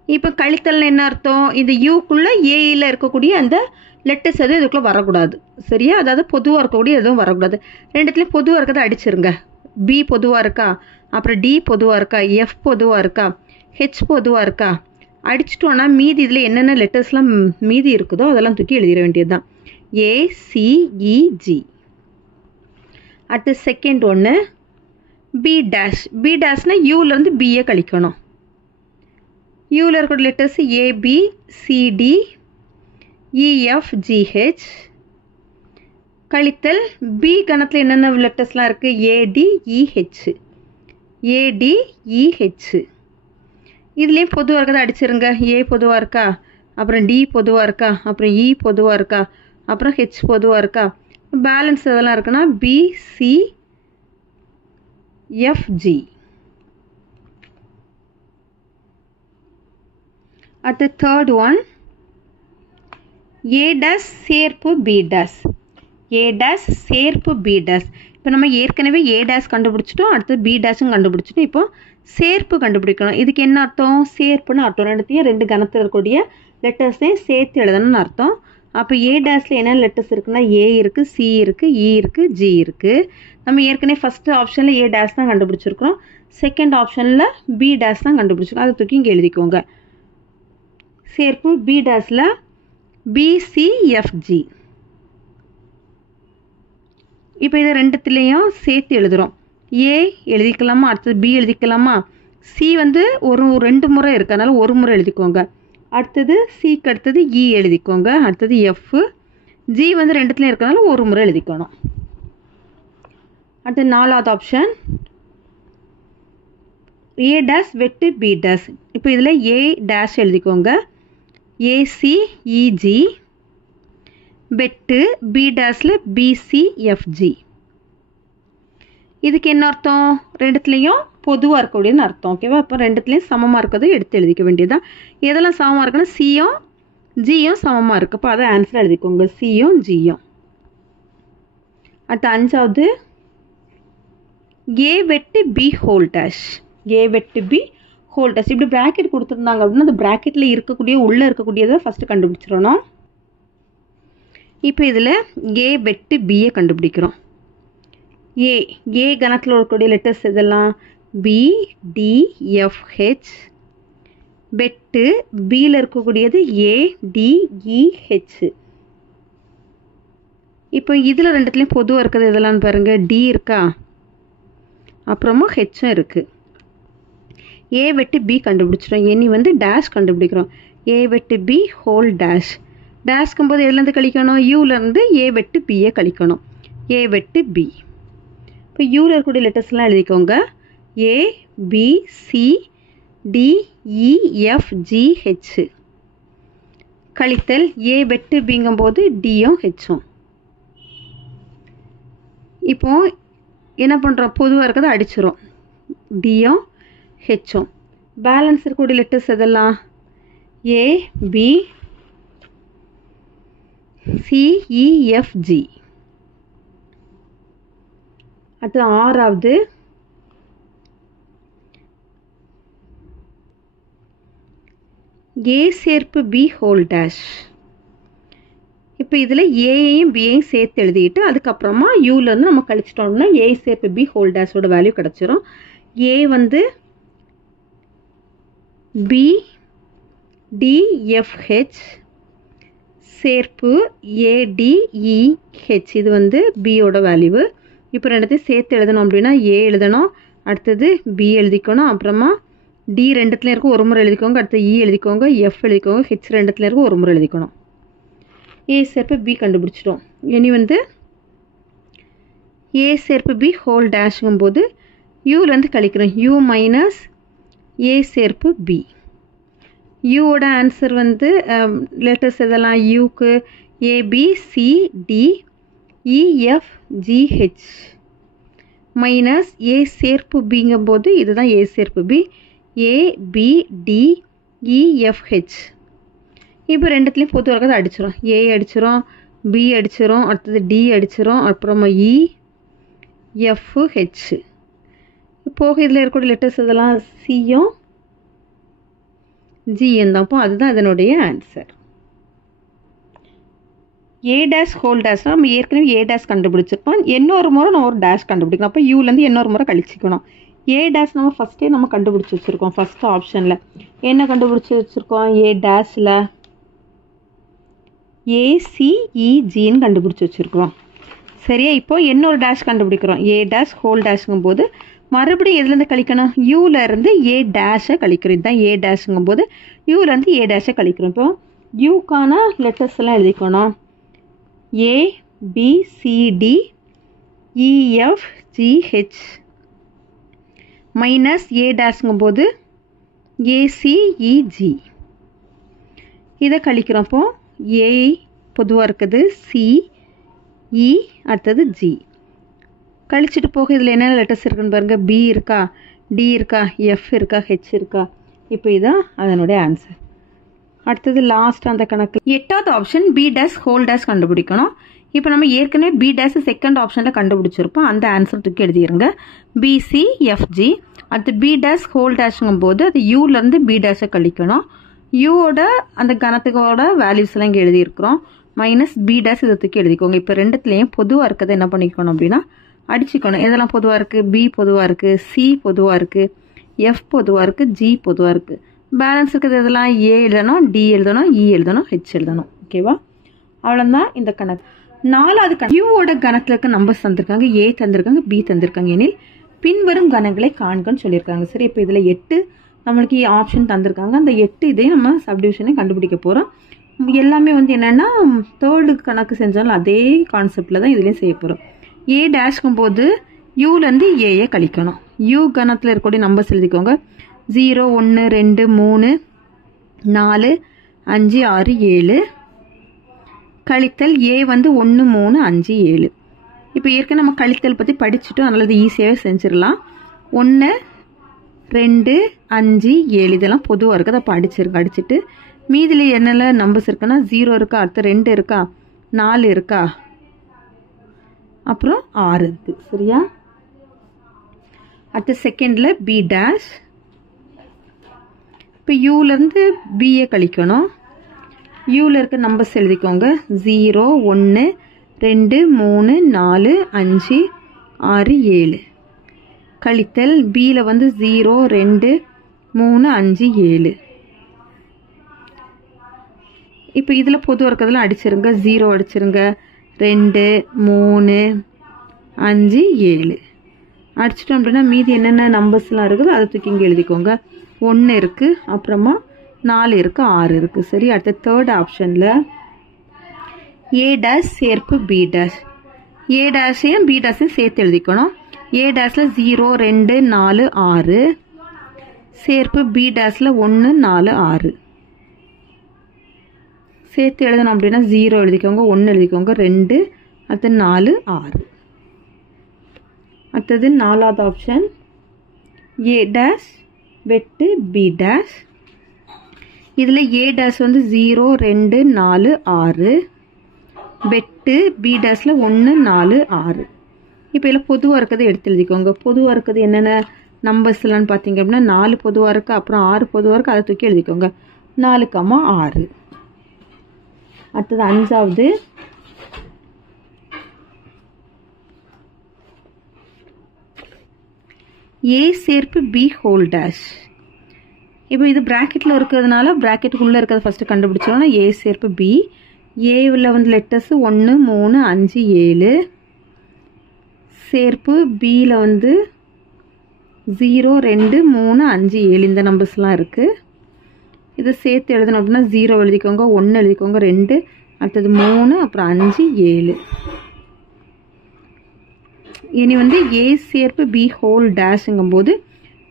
இப்போ கழித்தல் என்ன அர்த்தம்? இந்த யூக்குள்ளே ஏயில் இருக்கக்கூடிய அந்த லெட்டர்ஸ் எதுவும் இதுக்குள்ளே வரக்கூடாது. சரியா? அதாவது பொதுவாக இருக்கக்கூடிய எதுவும் வரக்கூடாது. ரெண்டுத்துலேயும் பொதுவாக இருக்கிறத அடிச்சிருங்க. பி பொதுவாக இருக்கா? அப்புறம் டி பொதுவாக இருக்கா? எஃப் பொதுவாக இருக்கா? ஹெச் பொதுவாக இருக்கா? அடிச்சிட்டோன்னா மீதி இதில் என்னென்ன லெட்டர்ஸ்லாம் மீதி இருக்குதோ அதெல்லாம் தூக்கி எழுதிட வேண்டியது தான். ACEG. அடுத்து செகண்ட் ஒன்று B டேஷ். B டேஷ்னா யூலேருந்து பிஏ கழிக்கணும். யூவில் இருக்கிற லெட்டர்ஸ் ABCDEFGH கழித்தல் பி கணத்தில் என்னென்ன லெட்டர்ஸ்லாம் இருக்குது ADEH. இதுலேயும் பொதுவாக இருக்கிறத அடிச்சிருங்க. ஏ பொதுவாக இருக்கா, அப்புறம் டி பொதுவாக இருக்கா, அப்புறம் இ பொதுவாக இருக்கா, அப்புறம் ஹெச் பொதுவாக இருக்கா, பேலன்ஸ் எதெல்லாம் இருக்குன்னா BCFG. அடுத்து தேர்ட் ஒன் A டேஷ் சேர்ப்பு B டேஷ். A டேஷ் சேர்ப்பு B டேஷ். இப்போ நம்ம ஏற்கனவே A டேஷ் கண்டுபிடிச்சிட்டோம், அடுத்து B டேஷும் கண்டுபிடிச்சிட்டோம். இப்போ சேர்ப்பு கண்டுபிடிக்கணும். இதுக்கு என்ன அர்த்தம்? சேர்ப்புன்னு அர்த்தம். ரெண்டுத்தையும் ரெண்டு கணத்தில் இருக்கக்கூடிய லெட்டர்ஸையும் சேர்த்து எழுதணும்னு அர்த்தம். அப்போ A டேஷில் என்னென்ன லெட்டர்ஸ் இருக்குன்னா A இருக்குது, C இருக்குது, E இருக்குது, G இருக்குது. நம்ம ஏற்கனவே ஃபஸ்ட்டு ஆப்ஷனில் A டேஷ் தான் கண்டுபிடிச்சிருக்கிறோம், செகண்ட் ஆப்ஷனில் B டேஷ் தான் கண்டுபிடிச்சிருக்கோம். அதை தூக்கி இங்கே எழுதிக்கோங்க. சேர்ப்பு B டேஷில் BCFG. இப்போ இதை ரெண்டுத்துலேயும் சேர்த்து எழுதுகிறோம். A எழுதிக்கலாமா, அடுத்தது B எழுதிக்கலாமா. C வந்து ரெண்டு முறை இருக்குது, அதனால் ஒரு முறை எழுதிக்கோங்க. அடுத்தது Cக்கு அடுத்தது E எழுதிக்கோங்க. அடுத்தது F. G வந்து ரெண்டுத்துலேயும் இருக்கிறனால ஒரு முறை எழுதிக்கணும். அடுத்து நாலாவது ஆப்ஷன் A டேஷ் வெட்டு B டேஷ். இப்போ இதில் A டேஷ் எழுதிக்கோங்க. ACEG வெட்டு B டேஷில் BCFG. இதுக்கு என்ன அர்த்தம்? ரெண்டுத்துலேயும் பொதுவாக இருக்கக்கூடியதுன்னு அர்த்தம். ஓகேவா? அப்போ ரெண்டுத்துலேயும் சமமாக இருக்கிறது எடுத்து எழுதிக்க வேண்டியதுதான். எதெல்லாம் சமமாக இருக்குன்னா சியும் ஜியும் சமமாக இருக்குது. அப்போ அதை ஆன்சர் எழுதிக்கோங்க, சியும் ஜியும். அடுத்து அஞ்சாவது A வெட்டு B ஹோல் டேஷ். A வெட்டு B ஹோல் டேஷ். இப்படி ப்ராக்கெட் கொடுத்துருந்தாங்க அப்படின்னா அந்த ப்ராக்கெட்டில் இருக்கக்கூடிய உள்ளே இருக்கக்கூடியதை ஃபஸ்ட்டு கண்டுபிடிச்சிடணும். இப்போ இதில் A வெட்டு Bயை கண்டுபிடிக்கிறோம். A கணத்தில் இருக்கக்கூடிய லெட்டர்ஸ் இதெல்லாம் BDFH. வெட்டு பியில் இருக்கக்கூடியது ADEH. இப்போ இதில் ரெண்டுத்துலேயும் பொதுவாக இருக்கிறது இதெல்லாம் பாருங்கள், D இருக்கா, அப்புறமா ஹெச்சும் இருக்குது. A வெட்டு B கண்டுபிடிச்சிடும். இனி வந்து டேஷ் கண்டுபிடிக்கிறோம். A வெட்டு B ஹோல் டேஷ். டேஷ்க்கும் போது எதுலேருந்து கழிக்கணும்? யூலேருந்து A வெட்டு Bயை கழிக்கணும். A வெட்டு B. இப்போ யூவில் இருக்கக்கூடிய லெட்டர்ஸ்லாம் எழுதிக்கோங்க. ABCDEFGH கழித்தல் A வெட்டு Bங்கும்போது Dயும் ஹெச்சும். இப்போ என்ன பண்ணுறோம்? பொதுவாக இருக்கிறத அடிச்சிடும். Dயும் ஹெச்சும். பேலன்ஸ் இருக்கக்கூடிய லெட்டர்ஸ் எதெல்லாம் ABCEFG. அடுத்து ஆறாவது A சேர்ப்பு B ஹோல் டேஷ். இப்போ இதில் ஏயையும் பியையும் சேர்த்து எழுதிட்டு அதுக்கப்புறமா யூலேருந்து நம்ம கழிச்சிட்டோம்னா A சேர்ப்பு B ஹோல் டேஷோட வேல்யூ கிடச்சிரும். A வந்து BDFH சேர்ப்பு ADEH. இது வந்து பியோட வேல்யூ. இப்போ ரெண்டுத்தையும் சேர்த்து எழுதணும் அப்படின்னா A எழுதணும், அடுத்தது B எழுதிக்கணும், அப்புறமா D ரெண்டுத்துலேயும் இருக்கும் ஒரு முறை எழுதிக்கோங்க, அடுத்து E எழுதிக்கோங்க, F எழுதிக்கோங்க, H ரெண்டுத்துலேயும் இருக்கும் ஒரு முறை எழுதிக்கணும். A சேர்ப்பு B கண்டுபிடிச்சிட்டோம். இனி வந்து A சேர்ப்பு B ஹோல் டேஷுங்கும் போது யூலேருந்து கழிக்கிறோம். U மைனஸ் A சேர்ப்பு B. யூவோட ஆன்சர் வந்து லெட்டர்ஸ் எதெல்லாம் யூக்கு ABCDEFGH மைனஸ் A சேர்ப்பு Bங்கும்போது இதுதான் A சேர்ப்பு B ABDEFH. இப்போ ரெண்டுத்துலேயும் பொது வரது அடிச்சிடும். A அடிச்சிடும், B அடிச்சிடும், அடுத்தது D அடிச்சிடும், அப்புறமா EFH. போக இதில் இருக்கக்கூடிய லெட்டர்ஸ் இதெல்லாம் சியும் ஜியும் தான். அப்போ அதுதான் இதனுடைய ஆன்சர். A டேஷ் ஹோல் டேஷ்னா நம்ம ஏற்கனவே A டேஷ் கண்டுபிடிச்சிருப்போம். இன்னொரு முறை நம்ம ஒரு டேஷ் கண்டுபிடிக்கணும். அப்போ யூலேருந்து இன்னொரு முறை கழிச்சிக்கணும். ஏ டேஷ் நம்ம ஃபஸ்ட்டே நம்ம கண்டுபிடிச்சி வச்சுருக்கோம். ஃபஸ்ட் ஆப்ஷனில் என்ன கண்டுபிடிச்சி வச்சுருக்கோம்? ஏ டேஷில் ஏசிஇஜின்னு கண்டுபிடிச்சி வச்சுருக்கிறோம். சரியா? இப்போ இன்னொரு டேஷ் கண்டுபிடிக்கிறோம். ஏ டேஷ் ஹோல் டேஷுங்கும் போது மறுபடியும் எதுலேருந்து கழிக்கணும்? யூலேருந்து ஏ டேஷை கழிக்கிறோம். இதுதான் ஏ டேஷுங்கும் போது யூலேருந்து ஏ டேஷை கழிக்கிறோம். இப்போ யூக்கான லெட்டர்ஸ் எல்லாம் எழுதிக்கணும். A B C D E F G H minus A டேஷுங்கும் போது ஏசிஇஜி. இதை கழிக்கிறோம். அப்போ ஏ பொதுவாக இருக்குது, சி இ அடுத்தது ஜி. கழிச்சிட்டு போக இதில் என்னென்ன லெட்டர்ஸ் இருக்குன்னு பாருங்கள். பி இருக்கா, டி இருக்கா, எஃப் இருக்கா, ஹெச் இருக்கா. இப்போ இதுதான் அதனுடைய ஆன்சர். அடுத்தது லாஸ்ட் அந்த கணக்கு 8வது option B dash whole dash கண்டுபிடிக்கணும். இப்போ நம்ம ஏற்கனவே பி டேஷ் செகண்ட் ஆப்ஷனில் கண்டுபிடிச்சிருப்போம். அந்த ஆன்சர் தூக்கி எழுதிருங்க. பிசிஎஃப்ஜி. அடுத்து பி டேஷ் ஹோல் டேஷுங்கும் போது அது யூலேருந்து பி டேஷை கழிக்கணும். யூவோட அந்த கணத்துக்கோட வேல்யூஸ் எல்லாம் இங்கே எழுதியிருக்கிறோம். மைனஸ் பி டேஷ் இதை தூக்கி எழுதிக்கோங்க. இப்போ ரெண்டுத்துலேயும் பொதுவாக இருக்கிறத என்ன பண்ணிக்கணும் அப்படின்னா அடிச்சுக்கணும். எதெல்லாம் பொதுவாக இருக்குது? பி பொதுவாக இருக்குது, சி பொதுவாக இருக்குது, எஃப் பொதுவாக இருக்குது, ஜி பொதுவாக இருக்குது. பேலன்ஸ் இருக்கிறது இதெல்லாம் ஏ எழுதணும், டி எழுதணும், இ எழுதணும், ஹெச் எழுதணும். ஓகேவா? அவ்வளோதான் இந்த கணக்கு. 4வது கணக்கு யூவோட கணத்தில் இருக்க நம்பர்ஸ் தந்திருக்காங்க. ஏ தந்திருக்காங்க, பி தந்திருக்காங்க. எனில் பின்வரும் கணங்களை காண்கன்னு சொல்லியிருக்காங்க. சரி, இப்போ இதில் 8 நம்மளுக்கு ஆப்ஷன் தந்திருக்காங்க. அந்த 8 இதையும் நம்ம சப்டிவிஷனை கண்டுபிடிக்க போகிறோம். எல்லாமே என்னென்னா தேர்டு கணக்கு செஞ்சாலும் அதே கான்செப்டில் தான் இதுலேயும் செய்ய போகிறோம். ஏ டேஷ்கும் போது யூலேருந்து ஏயை கழிக்கணும். யூ கணத்தில் இருக்கக்கூடிய நம்பர்ஸ் எழுதிக்கோங்க. 0 1 2 3 4 5 6 7 கழித்தல் ஏ 1 3 5 7. இப்போ ஏற்கனவே நம்ம கழித்தல் பற்றி படிச்சுட்டோம். அதனால் இது ஈஸியாகவே செஞ்சிடலாம். 1 2 5 7 இதெல்லாம் பொதுவாக இருக்குது. அப்போ அடிச்சுட்டு மீதில் என்னெல்லாம் நம்பர்ஸ் இருக்குன்னா 0 இருக்கா, அடுத்து 2 இருக்கா, 4 இருக்கா, அப்புறம் 6 இருக்குது. சரியா? அடுத்து செகண்டில் பி டேஷ். இப்போ யூலேருந்து பிஏ கழிக்கணும். யூவில் இருக்க நம்பர்ஸ் எழுதிக்கோங்க. 0 1 2 3 4 5 6 7 கழித்தல் பியில் 0 2 3 5 7. இப்போ இதில் பொதுவாக இருக்கிறதெல்லாம் அடிச்சிருங்க. 0 அடிச்சிருங்க, 2 3 5 7 அடிச்சிட்டோம் அப்படின்னா மீதி என்னென்ன நம்பர்ஸ்லாம் இருக்குது அதை தூக்கி இங்கே எழுதிக்கோங்க. 1 இருக்குது, அப்புறமா 4 இருக்குது, 6 இருக்குது. சரி, அடுத்த தேர்ட் ஆப்ஷனில் ஏ டேஷ் சேர்ப்பு பி டேஷ். ஏ டேஷையும் பி டேஷையும் சேர்த்து எழுதிக்கணும். ஏ டேஷில் 0 2 4 6 சேர்ப்பு பி டேஷில் 1 4 6 சேர்த்து எழுதணும் அப்படின்னா 0 எழுதிக்கோங்க, 1 எழுதிக்கோங்க, 2 அடுத்து 4 6. அடுத்தது 4வது ஆப்ஷன் ஏ டேஷ் வெட்டு பி டேஷ். இதில் ஏ டேஷ் 0 2 4 6 வெட்டு பி டேஷில் 1 4 6. இப்போ இதில் பொதுவாக இருக்கிறத எடுத்து எழுதிக்கோங்க. பொதுவாக இருக்கிறது என்னென்ன நம்பர்ஸ்லான்னு பார்த்தீங்க அப்படின்னா 4 பொதுவாக இருக்குது, அப்புறம் 6 பொதுவாக இருக்குது. அதை தூக்கி எழுதிக்கோங்க. 4, 6. அடுத்தது 5வது ஏ சேர்ப்பு பி ஹோல் டேஷ். இப்போ இது ப்ராக்கெட்டில் இருக்கிறதுனால ப்ராக்கெட்டுக்குள்ளே இருக்கிறத ஃபஸ்ட்டு கண்டுபிடிச்சோன்னா ஏ சேர்ப்பு பி. ஏவில் லெட்டர்ஸ் 1 3 5 7 சேர்ப்பு பியில் 0 2 3 5 7 இந்த நம்பர்ஸ்லாம் இருக்குது. இதை சேர்த்து எழுதணும் அப்படின்னா 0 எழுதிக்கோங்க, 1 எழுதிக்கோங்க, 2 அடுத்தது 3 அப்புறம் 5 7. இனி ஏ சேர்ப்பு பி ஹோல் டேஷுங்கும் போது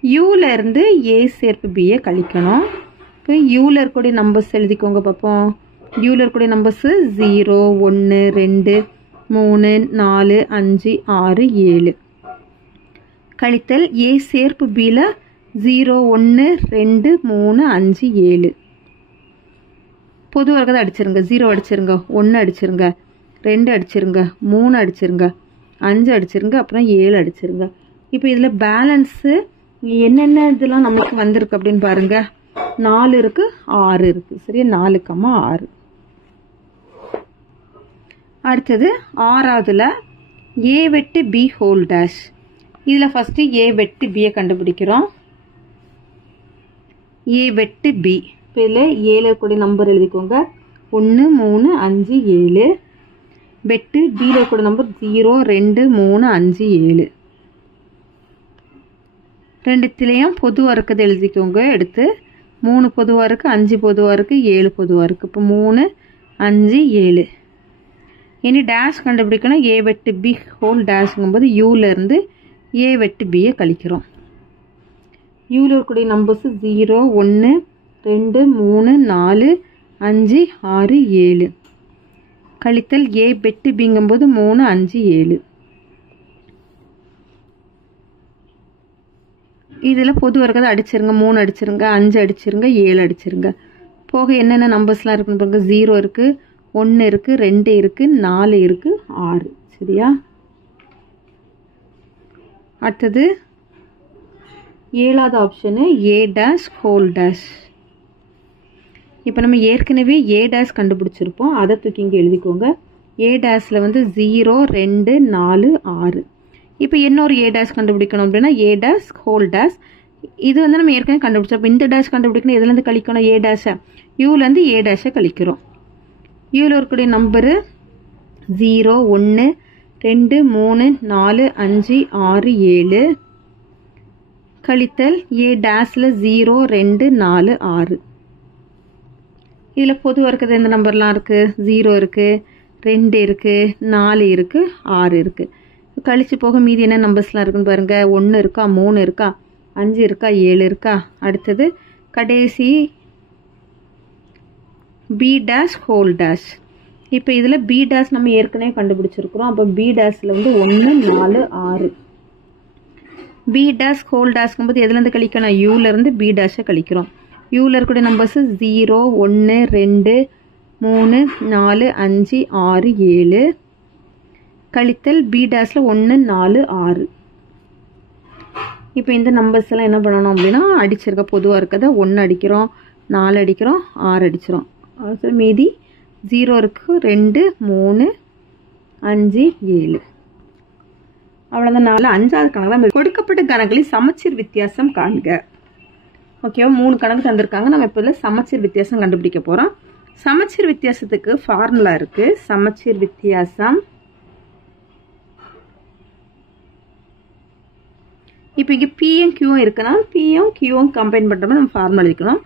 யூவில் இருந்து ஏ சேர்ப்பு பியை கழிக்கணும். இப்போ யூவில் இருக்கக்கூடிய நம்பர்ஸ் எழுதிக்கோங்க பார்ப்போம். யூவில் இருக்கக்கூடிய நம்பர்ஸு 0 1 2 3 4 5 6 7 கழித்தல் ஏ சேர்ப்பு பியில் 0 1 2 3 5 7. பொதுவாக இருக்கிறத அடிச்சிருங்க. 0 அடிச்சிருங்க, 1 அடிச்சிருங்க, 2 அடிச்சிருங்க, 3 அடிச்சிருங்க, 5 அடிச்சிருங்க, அப்புறம் 7 அடிச்சிருங்க. இப்போ இதில் பேலன்ஸு என்னென்ன இதெல்லாம் நமக்கு வந்திருக்கு அப்படின்னு பாருங்கள். 4 இருக்குது, 6 இருக்குது. சரியா? 4, 6. அடுத்தது 6வதுல ஏ வெட்டு பி ஹோல் டேஷ். இதில் ஃபஸ்ட்டு ஏ வெட்டு பியை கண்டுபிடிக்கிறோம். ஏ வெட்டு பி. இப்போ இதில் ஏல இருக்கக்கூடிய நம்பர் எழுதிக்கோங்க. 1 3 5 7. வெட்டு பியில் இருக்கக்கூடிய நம்பர் 0 2 3 5 7. ரெண்டுத்துலேயும் பொதுவாக இருக்கிறது எழுதிக்கோங்க. எடுத்து 3 பொதுவாக இருக்குது, 5 பொதுவாக இருக்குது, 7 பொதுவாக இருக்குது. இப்போ 3 5 7. இனி டேஷ் கண்டுபிடிக்கணும். ஏ வெட்டு பி ஹோல் டேஷுங்கும்போது யூலேருந்து ஏ வெட்டு பியை கழிக்கிறோம். யூவில் இருக்கக்கூடிய நம்பர்ஸு 0 1 2 3 4 5 6 7. கழித்தல் ஏ வெட்டு பிங்கும்போது 3 5 7. இதில் பொது வரதை அடிச்சிருங்க. 3 அடிச்சிருங்க, 5 அடிச்சிருங்க, 7 அடிச்சிருங்க. போக என்னென்ன நம்பர்ஸ்லாம் இருக்குன்னு பாருங்க. 0 இருக்குது, 1 இருக்குது, 2 இருக்குது, 4 இருக்குது, 6. சரியா? அடுத்தது 7வது option A dash whole dash. இப்போ நம்ம ஏற்கனவே ஏ டேஷ் கண்டுபிடிச்சிருப்போம். அதை தூக்கி இங்கே எழுதிக்கோங்க. ஏ டேஷில் வந்து 0 2 4 6. இப்போ இன்னொரு ஏ டேஷ் கண்டுபிடிக்கணும் அப்படின்னா ஏ டேஷ் ஹோல் டேஷ். இது வந்து நம்ம ஏற்கனவே கண்டுபிடிச்சோம். இந்த டேஷ் கண்டுபிடிக்கணும். எதுலேருந்து கழிக்கணும்? ஏ டேஷை யூலேருந்து ஏ டேஷை கழிக்கிறோம். யூவில் இருக்கக்கூடிய நம்பரு 0 1 2 3 4 5 6 7. கழித்தல் ஏ டேஷில் 0 2 4 6. இதில் பொதுவாக இருக்கிறது எந்த நம்பர்லாம் இருக்குது? 0 இருக்குது, 2 இருக்குது, 4 இருக்குது, 6 இருக்குது. கழிச்சு போக மீதி என்ன நம்பர்ஸ்லாம் இருக்குன்னு பாருங்கள். 1 இருக்கா, 3 இருக்கா, 5 இருக்கா, 7 இருக்கா. அடுத்தது கடைசி பி டேஷ் ஹோல் டேஷ். இப்போ இதில் பி டேஷ் நம்ம ஏற்கனவே கண்டுபிடிச்சிருக்கிறோம். அப்போ பி டேஷில் வந்து 1 4 6. பி டேஷ் ஹோல் டேஷ்ங்கும்போது எதுலேருந்து கழிக்கணும்? யூலேருந்து பி டேஷை கழிக்கிறோம். யூவில் இருக்கக்கூடிய நம்பர்ஸு 0 1 2 3 4 5 6 7. கழித்தல் பி டேஷில் 1 4 6. இப்போ இந்த நம்பர்ஸ் எல்லாம் என்ன பண்ணணும் அப்படின்னா அடிச்சிருக்க பொதுவாக இருக்கிறத 1 அடிக்கிறோம், 4 அடிக்கிறோம், 6 அடிச்சிரும். அது மீதி 0 இருக்குது, 2 3 5 7. அவ்வளோதான். 4 5வது கணக்கு தான். கொடுக்கப்பட்ட கணக்குகளில் சமச்சீர் வித்தியாசம் காண்க. ஓகேவா? 3 கணக்கு தந்திருக்காங்க. நம்ம இப்போ இதில் சமச்சீர் வித்தியாசம் கண்டுபிடிக்க போகிறோம். சமச்சீர் வித்தியாசத்துக்கு ஃபார்முலா இருக்குது. சமச்சீர் வித்தியாசம் இப்போ இங்கே பியும் கியூவும் இருக்குன்னா பியும் கியூவும் கம்பைன் பண்ணுறோம்னா நம்ம ஃபார்முலா எழுதிக்கணும்.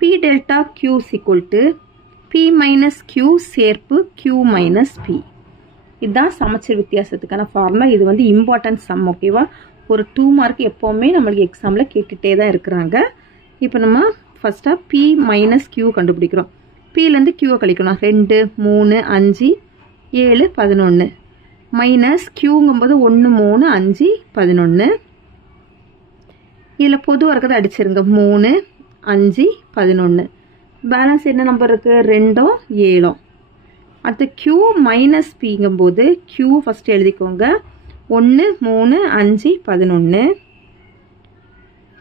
P delta Q equal to P minus Q சேர்ப்பு கியூ மைனஸ் பி. இதுதான் சமச்சீர் வித்தியாசத்துக்கான ஃபார்முலா. இது வந்து இம்பார்ட்டன்ட் சம். ஓகேவா? ஒரு 2 மார்க் எப்போவுமே நம்மளுக்கு எக்ஸாமில் கேட்டுகிட்டே தான் இருக்கிறாங்க. இப்போ நம்ம ஃபஸ்ட்டாக பி மைனஸ் கியூ கண்டுபிடிக்கிறோம். பிலேருந்து கியூவை கழிக்கணும். 2 3 5 7 11. மைனஸ் கியூங்கும்போது 1 3 5 11. இதில் பொதுவாக இருக்கிறத அடிச்சிருங்க. 3 5 11. பேலன்ஸ் என்ன நம்பர் இருக்குது? 2 7. அடுத்து கியூ மைனஸ் பிங்கும்போது கியூ ஃபஸ்ட்டு எழுதிக்கோங்க. 1 3 5 11.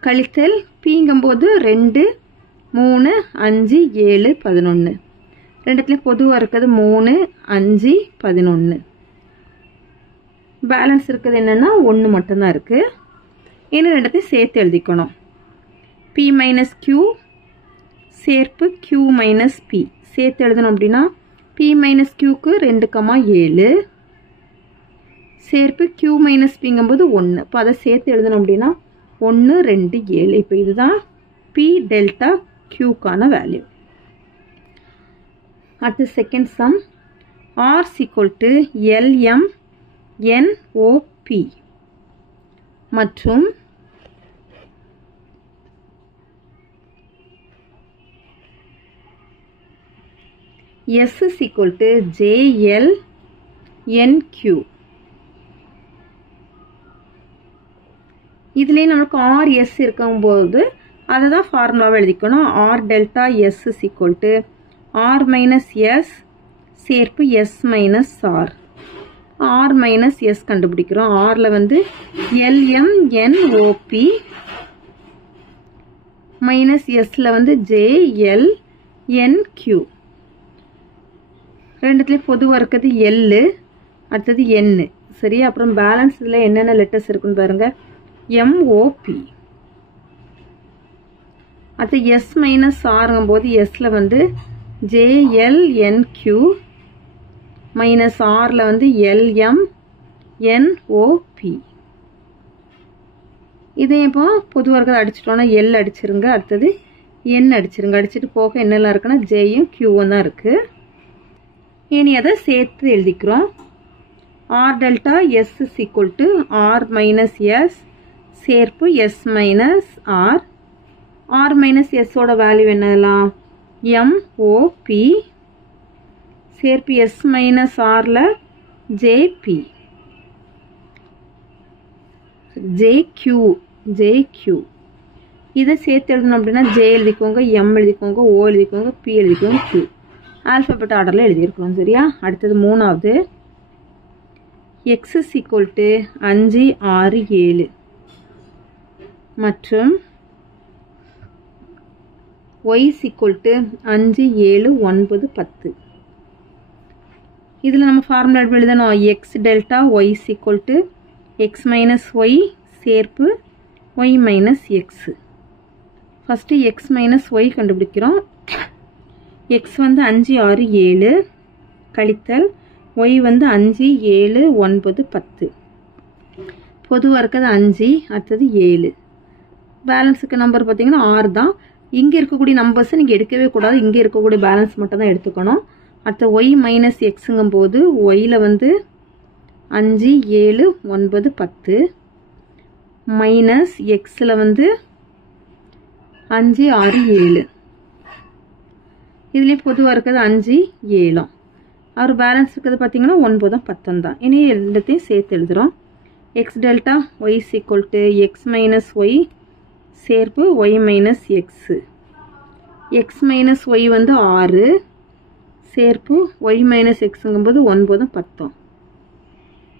கழித்தல் பிங்கும்போது 2 3 5 7 11. ரெண்டுத்துலேயும் பொதுவாக இருக்கிறது 3 5 11. பேலன்ஸ் இருக்கிறது என்னென்னா 1 மட்டும்தான் இருக்குது. இன்னும் ரெண்டுத்தையும் சேர்த்து எழுதிக்கணும். பி மைனஸ் கியூ சேர்ப்பு கியூ மைனஸ் பி சேர்த்து எழுதணும் அப்படின்னா பி மைனஸ் கியூக்கு 2, 7 சேர்ப்பு கியூ மைனஸ் பிங்கும்போது 1. இப்போ அதை சேர்த்து எழுதணும் அப்படின்னா 1 2 7. இப்போ இதுதான் பி டெல்டா கியூக்கான வேல்யூ. அடுத்து second sum. R equal to LM NOP மற்றும் S is equal to JL NQ. இதுலேயே நம்மளுக்கு RS இருக்கும்போது அதை தான் ஃபார்முலாவை எழுதிக்கணும். R delta S is equal to R minus S சேர்ப்பு S minus R. R minus S கண்டுபிடிக்கிறோம். Rல வந்து LMNOP minus Sல வந்து JLNQ. ரெண்டுத்துலேயும் பொதுவாக இருக்கிறது L. அடுத்தது N. சரியா? அப்புறம் பேலன்ஸ் இதில் என்னென்ன லெட்டர்ஸ் இருக்குன்னு பாருங்க. MOP. அடுத்து S மைனஸ் ஆருங்கும் போது Sல வந்து JLNQ மைனஸ் ஆர்ல வந்து LMNOP. இதை இப்போ பொது வர்க்கத்தை அடிச்சிட்டோம்னா L அடிச்சிருங்க. அடுத்தது N அடிச்சிருங்க. அடிச்சுட்டு போக என்னெல்லாம் இருக்குன்னா Jயும் Qவும் தான் இருக்கு. இனி அதை சேர்த்து எழுதிக்கிறோம். R delta S is equal to R minus S சேர்ப்பு S minus R. R minus S ஓட வேல்யூ என்னலாம்? MOP சேர்ப்பு S minus Rல JP. JQ. இதை சேர்த்து எழுதணும் அப்படின்னா J எழுதிக்கோங்க, M எழுதிக்கோங்க, O எழுதிக்கோங்க, P எழுதிக்கோங்க, Q. ஆல்ஃபபெட் ஆர்டரில் எழுதியிருக்கிறோம். சரியா? அடுத்தது மூணாவது X is equal to 5 6 7 மற்றும் Y is equal to 5 7 9 10. இதில் நம்ம ஃபார்முலா எப்படி எழுதணும்? X delta Y is equal to X minus Y சேர்ப்பு Y minus X. First X minus Y கண்டுபிடிக்கிறோம். X வந்து 5 6 7 கழித்தல் Y வந்து 5 7 9 10. பொதுவாக இருக்கிறது 5, அடுத்தது 7. பேலன்ஸுக்கு நம்பர் பார்த்தீங்கன்னா 6 தான். இங்கே இருக்கக்கூடிய நம்பர்ஸை நீங்கள் எடுக்கவே கூடாது. இங்கே இருக்கக்கூடிய பேலன்ஸ் மட்டும் தான் எடுத்துக்கணும். அடுத்த Y மைனஸ் எக்ஸுங்கும் போது ஒயில் வந்து 5 7 9 10 மைனஸ் எக்ஸில் வந்து 5 6 7. இதுலேயும் பொதுவாக இருக்கிறது 5 7. அவர் பேலன்ஸ் இருக்கிறது பார்த்தீங்கன்னா 9 10 தான். இனி ரெண்டுத்தையும் சேர்த்து எழுதுகிறோம். X delta y is equal to x minus y சேர்ப்பு y minus x. X minus y வந்து 6 சேர்ப்பு ஒய் மைனஸ் எக்ஸுங்கும்போது 9 10.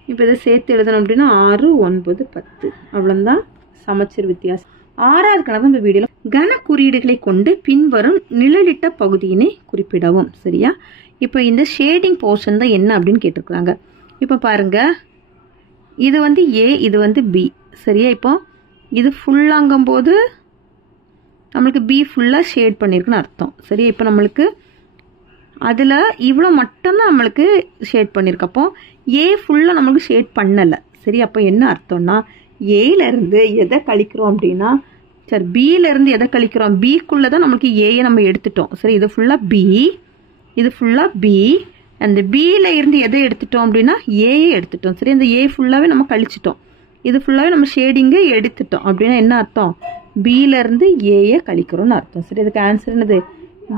இப்போ இதை சேர்த்து எழுதணும் அப்படின்னா 6 9 10. அவ்வளோதான் சமச்சீர் வித்தியாசம். 6வது கணக்கு இந்த வீடியோவில் கன குறியீடுகளை கொண்டு பின்வரும் நிழலிட்ட பகுதியினை குறிப்பிடவும். சரியா? இப்போ இந்த ஷேடிங் போர்ஷன் தான் என்ன அப்படின்னு கேட்டிருக்கிறாங்க. இப்போ பாருங்க, இது வந்து ஏ, இது வந்து பி. சரியா? இப்போ இது ஃபுல்லாங்கும் போது நம்மளுக்கு பி ஃபுல்லாக ஷேட் பண்ணியிருக்குன்னு அர்த்தம். சரியா? இப்போ நம்மளுக்கு அதில் இவ்வளோ மட்டும்தான் நம்மளுக்கு ஷேட் பண்ணியிருக்கு. அப்போ ஏ ஃபுல்லாக நம்மளுக்கு ஷேட் பண்ணலை. சரி, அப்போ என்ன அர்த்தம்னா ஏலேருந்து எதை கழிக்கிறோம் அப்படின்னா, சரி பியிலேருந்து எதை கழிக்கிறோம்? பிக்குள்ளே தான் நம்மளுக்கு ஏயை நம்ம எடுத்துட்டோம். சரி, இது ஃபுல்லாக பி, இது ஃபுல்லாக பி. அந்த பியில் இருந்து எதை எடுத்துட்டோம் அப்படின்னா ஏயை எடுத்துட்டோம். சரி, அந்த ஏ ஃபுல்லாகவே நம்ம கழிச்சிட்டோம். இது ஃபுல்லாகவே நம்ம ஷேடிங்கை எடுத்துட்டோம். அப்படின்னா என்ன அர்த்தம்? பியிலேருந்து ஏயை கழிக்கிறோம்னு அர்த்தம். சரி, இதுக்கு ஆன்சர் என்னது?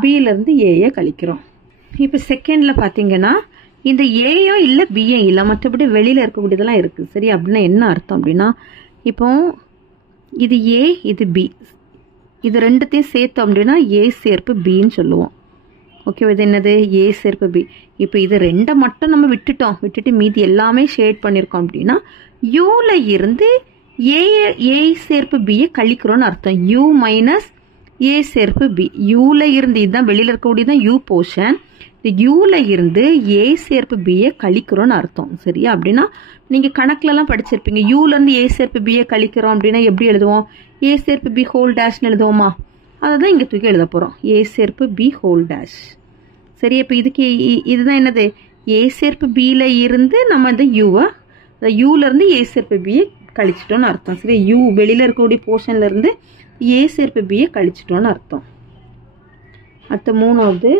பியிலேருந்து ஏயை கழிக்கிறோம். இப்போ செகண்டில் பார்த்தீங்கன்னா இந்த ஏயும் இல்லை பியும் இல்லை, மற்றபடி வெளியில் இருக்கக்கூடியதெல்லாம் இருக்குது. சரி, அப்படின்னா என்ன அர்த்தம் அப்படின்னா, இப்போ இது ஏ, இது பி, இது ரெண்டுத்தையும் சேர்த்தோம் அப்படின்னா ஏ சேர்ப்பு பின்னு சொல்லுவோம். ஓகே, இது என்னது? ஏ சேர்ப்பு பி. இப்போ இது ரெண்டை மட்டும் நம்ம விட்டுட்டு மீதி எல்லாமே ஷேட் பண்ணியிருக்கோம் அப்படின்னா யூல இருந்து ஏ சேர்ப்பு பியை கழிக்கிறோன்னு அர்த்தம். யூ மைனஸ் ஏ சேர்ப்பு பி. யூல இருந்து, இதுதான் வெளியில் இருக்கக்கூடியதான் யூ போர்ஷன். இந்த யூல இருந்து ஏ சேர்ப்பு பியை கழிக்கிறோன்னு அர்த்தம். சரியா? அப்படின்னா நீங்கள் கணக்குலலாம் படிச்சிருப்பீங்க. யூலேருந்து ஏ சேர்ப்பு பியை கழிக்கிறோம் அப்படின்னா எப்படி எழுதுவோம்? ஏ சேர்ப்பு பி ஹோல் டேஷ்னு எழுதுவோமா? அதை தான் இங்கே தூக்கி எழுத போகிறோம். ஏ சேர்ப்பு பி ஹோல் டேஷ். சரி, இப்போ இதுக்கு இதுதான் என்னது? ஏ சேர்ப்பு பியில் இருந்து நம்ம இந்த யூவை, இந்த யூலேருந்து ஏ சேர்ப்பு பியை கழிச்சிட்டோன்னு அர்த்தம். சரி, யூ வெளியில் இருக்கக்கூடிய போர்ஷன்லேருந்து ஏ சேர்ப்பு பியை கழிச்சிட்டோன்னு அர்த்தம். அடுத்த மூணாவது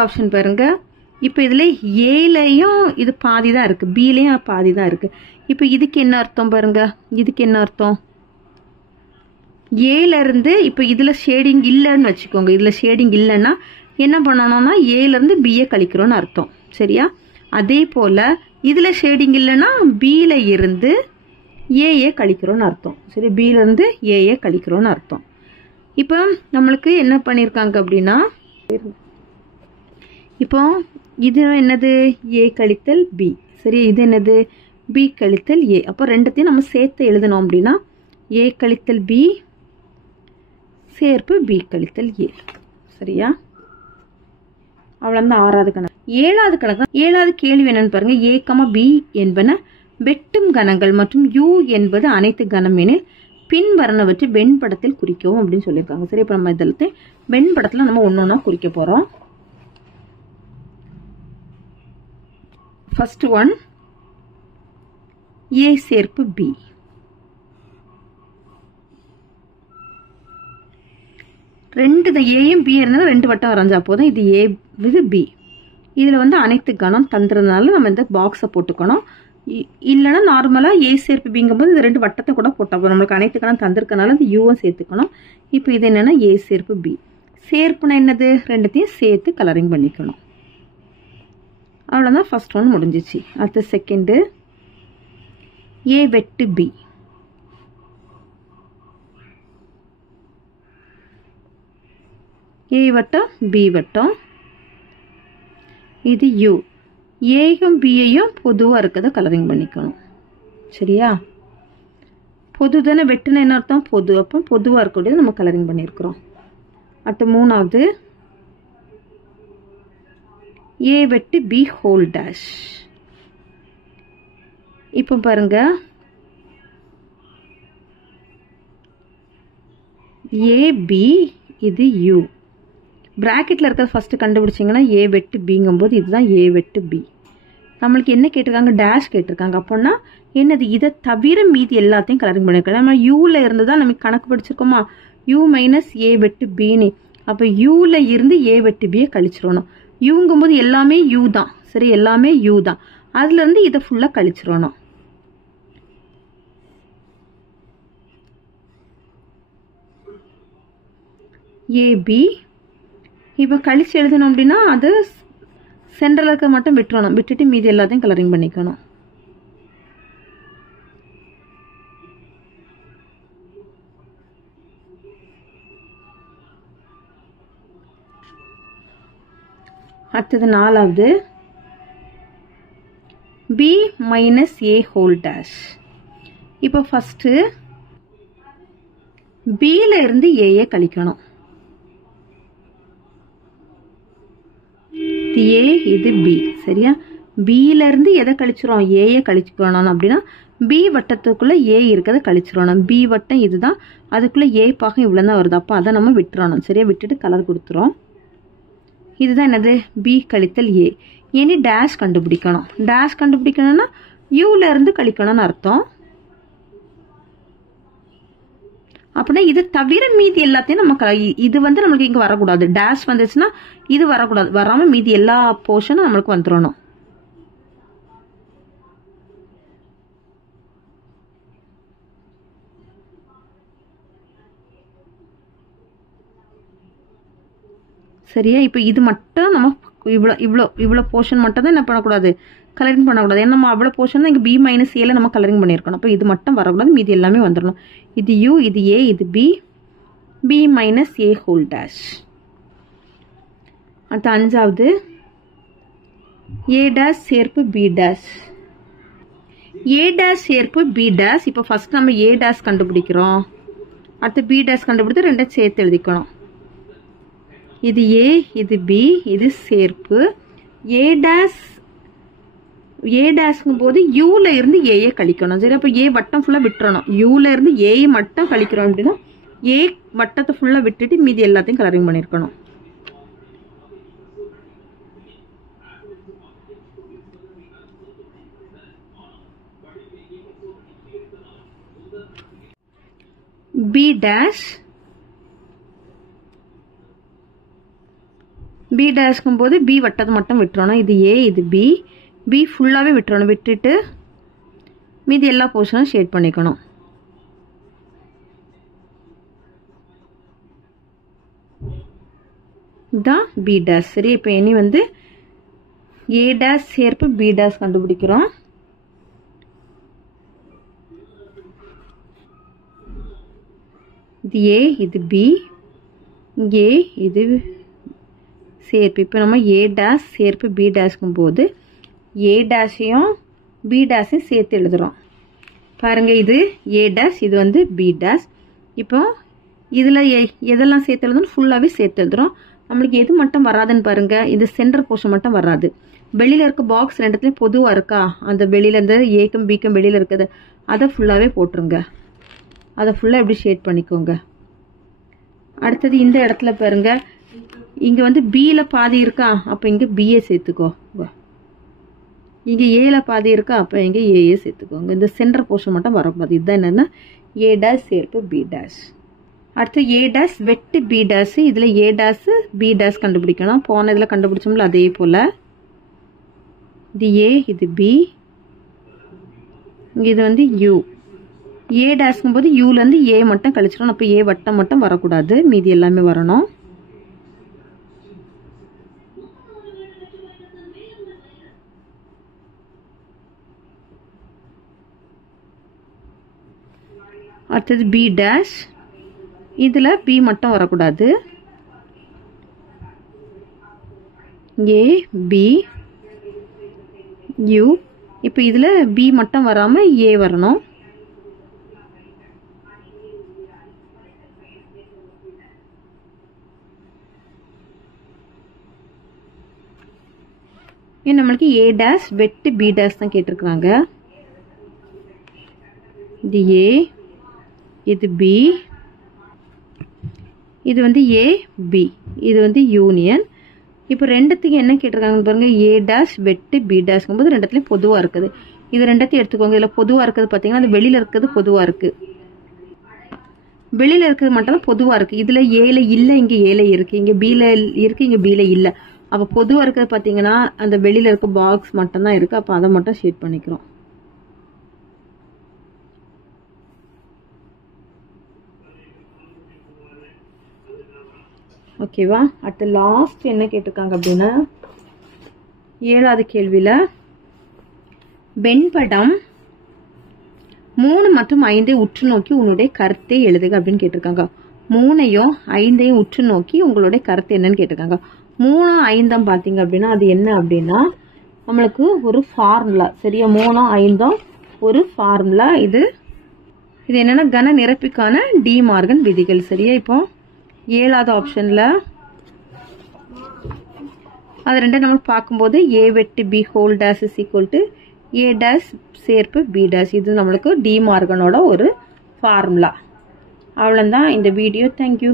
ஆப்ஷன் பாருங்க. இப்போ இதில் ஏலையும் இது பாதி தான் இருக்குது, பிலையும் பாதி தான் இருக்குது. இப்போ இதுக்கு என்ன அர்த்தம் பாருங்க? இதுக்கு என்ன அர்த்தம்? ஏலேருந்து இப்போ இதில் ஷேடிங் இல்லைன்னு வச்சுக்கோங்க. இதில் ஷேடிங் இல்லைன்னா என்ன பண்ணணும்னா ஏலேருந்து பியை கழிக்கிறோன்னு அர்த்தம். சரியா? அதே போல் இதில் ஷேடிங் இல்லைன்னா பியில் இருந்து ஏஏ கழிக்கிறோன்னு அர்த்தம். சரி, பியிலேருந்து ஏஏ கழிக்கிறோன்னு அர்த்தம். இப்போ நம்மளுக்கு என்ன பண்ணியிருக்காங்க அப்படின்னா, இப்போ இது என்னது? ஏ கழித்தல் பி. சரி, இது என்னது? பி கழித்தல் ஏ. அப்போ ரெண்டுத்தையும் நம்ம சேர்த்து எழுதணும் அப்படின்னா ஏ கழித்தல் பி சேர்ப்பு பி கழித்தல் ஏ. சரியா? அவ்வளோதான் 6வது கணக்கு. ஏழாவது கணக்கு, ஏழாவது கேள்வி என்னன்னு பாருங்க. A, B என்பன வெட்டும் கணங்கள் மற்றும் U என்பது அனைத்து கணம் எனில் பின்வருவனவற்றை வெண்படத்தில் குறிக்கவும் அப்படின்னு சொல்லியிருக்காங்க. சரி, இப்போ நம்ம இதில் வெண்படத்தில் நம்ம ஒன்னொன்னா குறிக்க போறோம். ஃபர்ஸ்ட் ஒன் A சேர்ப்பு B. ரெண்டு ஏயும் பி இருந்தாலும் ரெண்டு வட்டம் வரைஞ்சா போதும். இது ஏ, இது பி. இதில் வந்து அனைத்து கணம் தந்துறதுனால நம்ம இந்த பாக்ஸை போட்டுக்கணும். இல்லைன்னா நார்மலாக ஏ சேர்ப்பு பிங்கும்போது இது ரெண்டு வட்டத்தை கூட போட்டால் போதும். நம்மளுக்கு அனைத்து கணம் தந்திருக்கனால இந்த யூவும் சேர்த்துக்கணும். இப்போ இது என்னென்னா ஏ சேர்ப்பு பி. சேர்ப்புனா என்னது? ரெண்டுத்தையும் சேர்த்து கலரிங் பண்ணிக்கணும். அவ்வளோதான், ஃபர்ஸ்ட் ஒன் முடிஞ்சிச்சு. அடுத்த செகண்டு ஏ வெட்டு பி. ஏ வட்டம் பி வட்டம், இது யூ. ஏயும் பியையும் பொதுவாக இருக்கிறத கலரிங் பண்ணிக்கணும். சரியா? பொது தானே, வெட்டுன என்ன அர்த்தம்? பொது. அப்போ பொதுவாக இருக்கக்கூடியது நம்ம கலரிங் பண்ணியிருக்கிறோம். அடுத்து மூணாவது ஏ வெட்டு பி ஹோல் டேஷ். இப்போ பாருங்க, ஏபி இது யூ. பிராக்கெட்டில் இருக்கிற ஃபஸ்ட்டு கண்டுபிடிச்சிங்கன்னா ஏ வெட்டு பிங்கும்போது இதுதான் ஏ வெட்டு பி. நம்மளுக்கு என்ன கேட்டிருக்காங்க? டேஷ் கேட்டிருக்காங்க. அப்போன்னா என்னது? இதை தவிர மீதி எல்லாத்தையும் கலரிங் பண்ணியிருக்கோம். நம்ம யூவில் இருந்து தான் நமக்கு கணக்கு படிச்சிருக்கோமா? யூ மைனஸ் ஏ வெட்டு பின்னு. அப்போ யூவில் இருந்து ஏ வெட்டு பியை கழிச்சிடணும். யூங்கும்போது எல்லாமே யூ தான். சரி, எல்லாமே யூ தான். அதுலேருந்து இதை ஃபுல்லாக கழிச்சிடணும். ஏபி இப்போ கழிச்சு எழுதணும் அப்படின்னா அது சென்ட்ரல் இருக்க மட்டும் விட்டுறணும். விட்டுட்டு மீதி எல்லாத்தையும் கலரிங் பண்ணிக்கணும். அடுத்தது நாலாவது பி மைனஸ் ஏ ஹோல் டேஷ். இப்போ ஃபர்ஸ்ட் பில இருந்து ஏயை கழிக்கணும். ஏ இது பி. சரியா? பில இருந்து எதை கழிச்சிரும்? ஏயை கழிச்சுக்கணும். அப்படின்னா பி வட்டத்துக்குள்ள ஏ இருக்கிறத கழிச்சிடணும். பி வட்டம் இதுதான், அதுக்குள்ள ஏ பாகம் இவ்வளவு தான் வருது. அப்போ அதை நம்ம விட்டுறணும். சரியா? விட்டுட்டு கலர் கொடுத்துரும். இதுதான் என்னது? பி கழித்தல் ஏ. இனி டேஷ் கண்டுபிடிக்கணும். டேஷ் கண்டுபிடிக்கணும்னா யூல இருந்து கழிக்கணும்னு அர்த்தம். அப்படின்னா இது தவிர மீதி எல்லாத்தையும் நம்ம இது வந்து நம்மளுக்கு இங்க வரக்கூடாது. டேஷ் வந்துச்சுன்னா இது வரக்கூடாது. வராம மீதி எல்லா போர்ஷனும் நம்மளுக்கு வந்துடணும். சரியா? இப்போ இது மட்டும் நம்ம இவ்வளோ போர்ஷன் மட்டும் தான் என்ன பண்ணக்கூடாது? கலரிங் பண்ணக்கூடாது. ஏன்னா நம்ம அவ்வளோ போர்ஷன் தான் இங்கே பி மைனஸ் ஏல நம்ம கலரிங் பண்ணியிருக்கணும். அப்போ இது மட்டும் வரக்கூடாது. மீதி எல்லாமே வந்துடணும். இது யூ, இது ஏ, இது பி. பி மைனஸ் ஏ ஹோல் டேஷ். அடுத்த அஞ்சாவது ஏ டேஷ் சேர்ப்பு பி டேஷ். ஏ டேஷ் சேர்ப்பு பி டேஷ். இப்போ ஃபர்ஸ்ட் நம்ம ஏ டேஷ் கண்டுபிடிக்கிறோம். அடுத்து பி டேஷ் கண்டுபிடித்து ரெண்டும் சேர்த்து எழுதிக்கணும். இது ஏ, இது பி, இது சேர்ப்பு. ஏ டேஷ்ங்கும் போது யூல இருந்து ஏயை கழிக்கணும். சரி, அப்போ ஏ வட்டம் ஃபுல்லாக விட்டுறணும். யூல இருந்து ஏயை மட்டும் கழிக்கிறோம் அப்படின்னா ஏ வட்டத்தை ஃபுல்லாக விட்டுட்டு மீதி எல்லாத்தையும் கலரிங் பண்ணியிருக்கணும். B dash. பி டேஷ்க்கும் போது பி வட்டத்தை மட்டும் விட்டுறணும். இது ஏ, இது பி. பி ஃபுல்லாகவே விட்டுறணும். விட்டுட்டு மீதி எல்லா போர்ஷனும் ஷேட் பண்ணிக்கணும். இதுதான் பி டேஷ். சரி, இப்போ இனி வந்து ஏ டேஷ் சேர்ப்பு பி டேஷ் கண்டுபிடிக்கிறோம். இது ஏ, இது பி, ஏ, இது சேர்ப்பு. இப்போ நம்ம ஏ டேஷ் சேர்ப்பு பி டேஷ்க்கும் போது ஏ டேஷையும் பி டேஷையும் சேர்த்து எழுதுகிறோம். பாருங்கள், இது ஏ டேஷ், இது வந்து பி டேஷ். இப்போ இதில் எதெல்லாம் சேர்த்து எழுதணும்? ஃபுல்லாகவே சேர்த்து எழுதுகிறோம். நம்மளுக்கு எது மட்டும் வராதுன்னு பாருங்க, இது சென்டர் போர்ஷன் மட்டும் வராது. வெளியில் இருக்க பாக்ஸ் ரெண்டுத்துலேயும் பொதுவாக இருக்கா, அந்த வெளியில் இருந்து ஏக்கும் பிக்கும் வெளியில் இருக்குது, அதை ஃபுல்லாகவே போட்டுருங்க. அதை ஃபுல்லாக எப்படி ஷேட் பண்ணிக்கோங்க. அடுத்தது இந்த இடத்துல பாருங்க, இங்கே வந்து பியில் பாதி இருக்கா, அப்போ இங்கே பிஏ சேர்த்துக்கோ. இங்கே ஏல பாதி இருக்கா, அப்போ இங்கே ஏஏ சேர்த்துக்கோங்க. இந்த சென்டர் போர்ஷன் மட்டும் வரக்கூடாது. இதுதான் என்னென்னா ஏ டேஷ் சேர்ப்பு பி டேஷ். அடுத்து ஏ டேஷ் வெட்டு பி டேஷ். இதில் ஏ டேஷ் பி டேஷ் கண்டுபிடிக்கணும். போன இதில் கண்டுபிடிச்சோம்ல அதே போல். இது ஏ, இது பி, இது வந்து யூ. ஏ டேஷ்ங்கும் போது யூலேருந்து ஏ மட்டும் கழிச்சிடணும். அப்போ ஏ வட்டம் மட்டும் வரக்கூடாது, மீதி எல்லாமே வரணும். அடுத்தது பி டேஷ், இதில் பி மட்டும் வரக்கூடாது. ஏ பி யூ. இப்போ இதில் பி மட்டும் வராமல் ஏ வரணும். நம்மளுக்கு ஏ டேஷ் வெட்டு பி டேஷ் தான் கேட்டிருக்கிறாங்க. இது ஏ, இது பி, இது வந்து ஏ பி, இது வந்து யூனியன். இப்போ ரெண்டுத்துக்கு என்ன கேட்டிருக்காங்கன்னு பாருங்க, ஏ டேஷ் வெட்டு பி டேஷ்ங்கும் போது ரெண்டுத்துலையும் பொதுவாக இருக்குது. இது ரெண்டத்தையும் எடுத்துக்கோங்க. இதில் பொதுவாக இருக்கிறது பார்த்தீங்கன்னா அது வெளியில் இருக்கிறது பொதுவாக இருக்குது. வெளியில் இருக்கிறது மட்டும் தான் பொதுவாக இருக்குது. இதில் ஏல இல்லை, இங்கே ஏல இருக்குது, இங்கே பியில் இருக்குது, இங்கே பியில் இல்லை. அப்போ பொதுவாக இருக்கிறது பார்த்தீங்கன்னா அந்த வெளியில் இருக்க பாக்ஸ் மட்டும்தான் இருக்குது. அப்போ அதை மட்டும் ஷேட் பண்ணிக்கிறோம். ஓகேவா. அடுத்து லாஸ்ட் என்ன கேட்டிருக்காங்க அப்படின்னா 7வது கேள்வியில் வெண்படம் 3 மற்றும் 5 உற்று நோக்கி உன்னுடைய கருத்தை எழுதுக அப்படின்னு கேட்டிருக்காங்க. 3ஐயும் 5ஐயும் உற்று நோக்கி உங்களுடைய கருத்து என்னன்னு கேட்டிருக்காங்க. 3 5 பார்த்தீங்க அப்படின்னா அது என்ன அப்படின்னா நம்மளுக்கு ஒரு ஃபார்முலா. சரியா, 3 5 ஒரு ஃபார்முலா. இது என்னன்னா கன நிரப்பிக்கான டி மார்கன் விதிகள். சரியா, இப்போ 7வது ஆப்ஷனில் அது ரெண்டும் நம்ம பார்க்கும்போது ஏ வெட்டு B whole dash is equal to A dash சேர்ப்பு பி டேஷ். இது நம்மளுக்கு டி மார்கனோட ஒரு ஃபார்முலா. அவ்வளோதான் இந்த வீடியோ. தேங்க்யூ.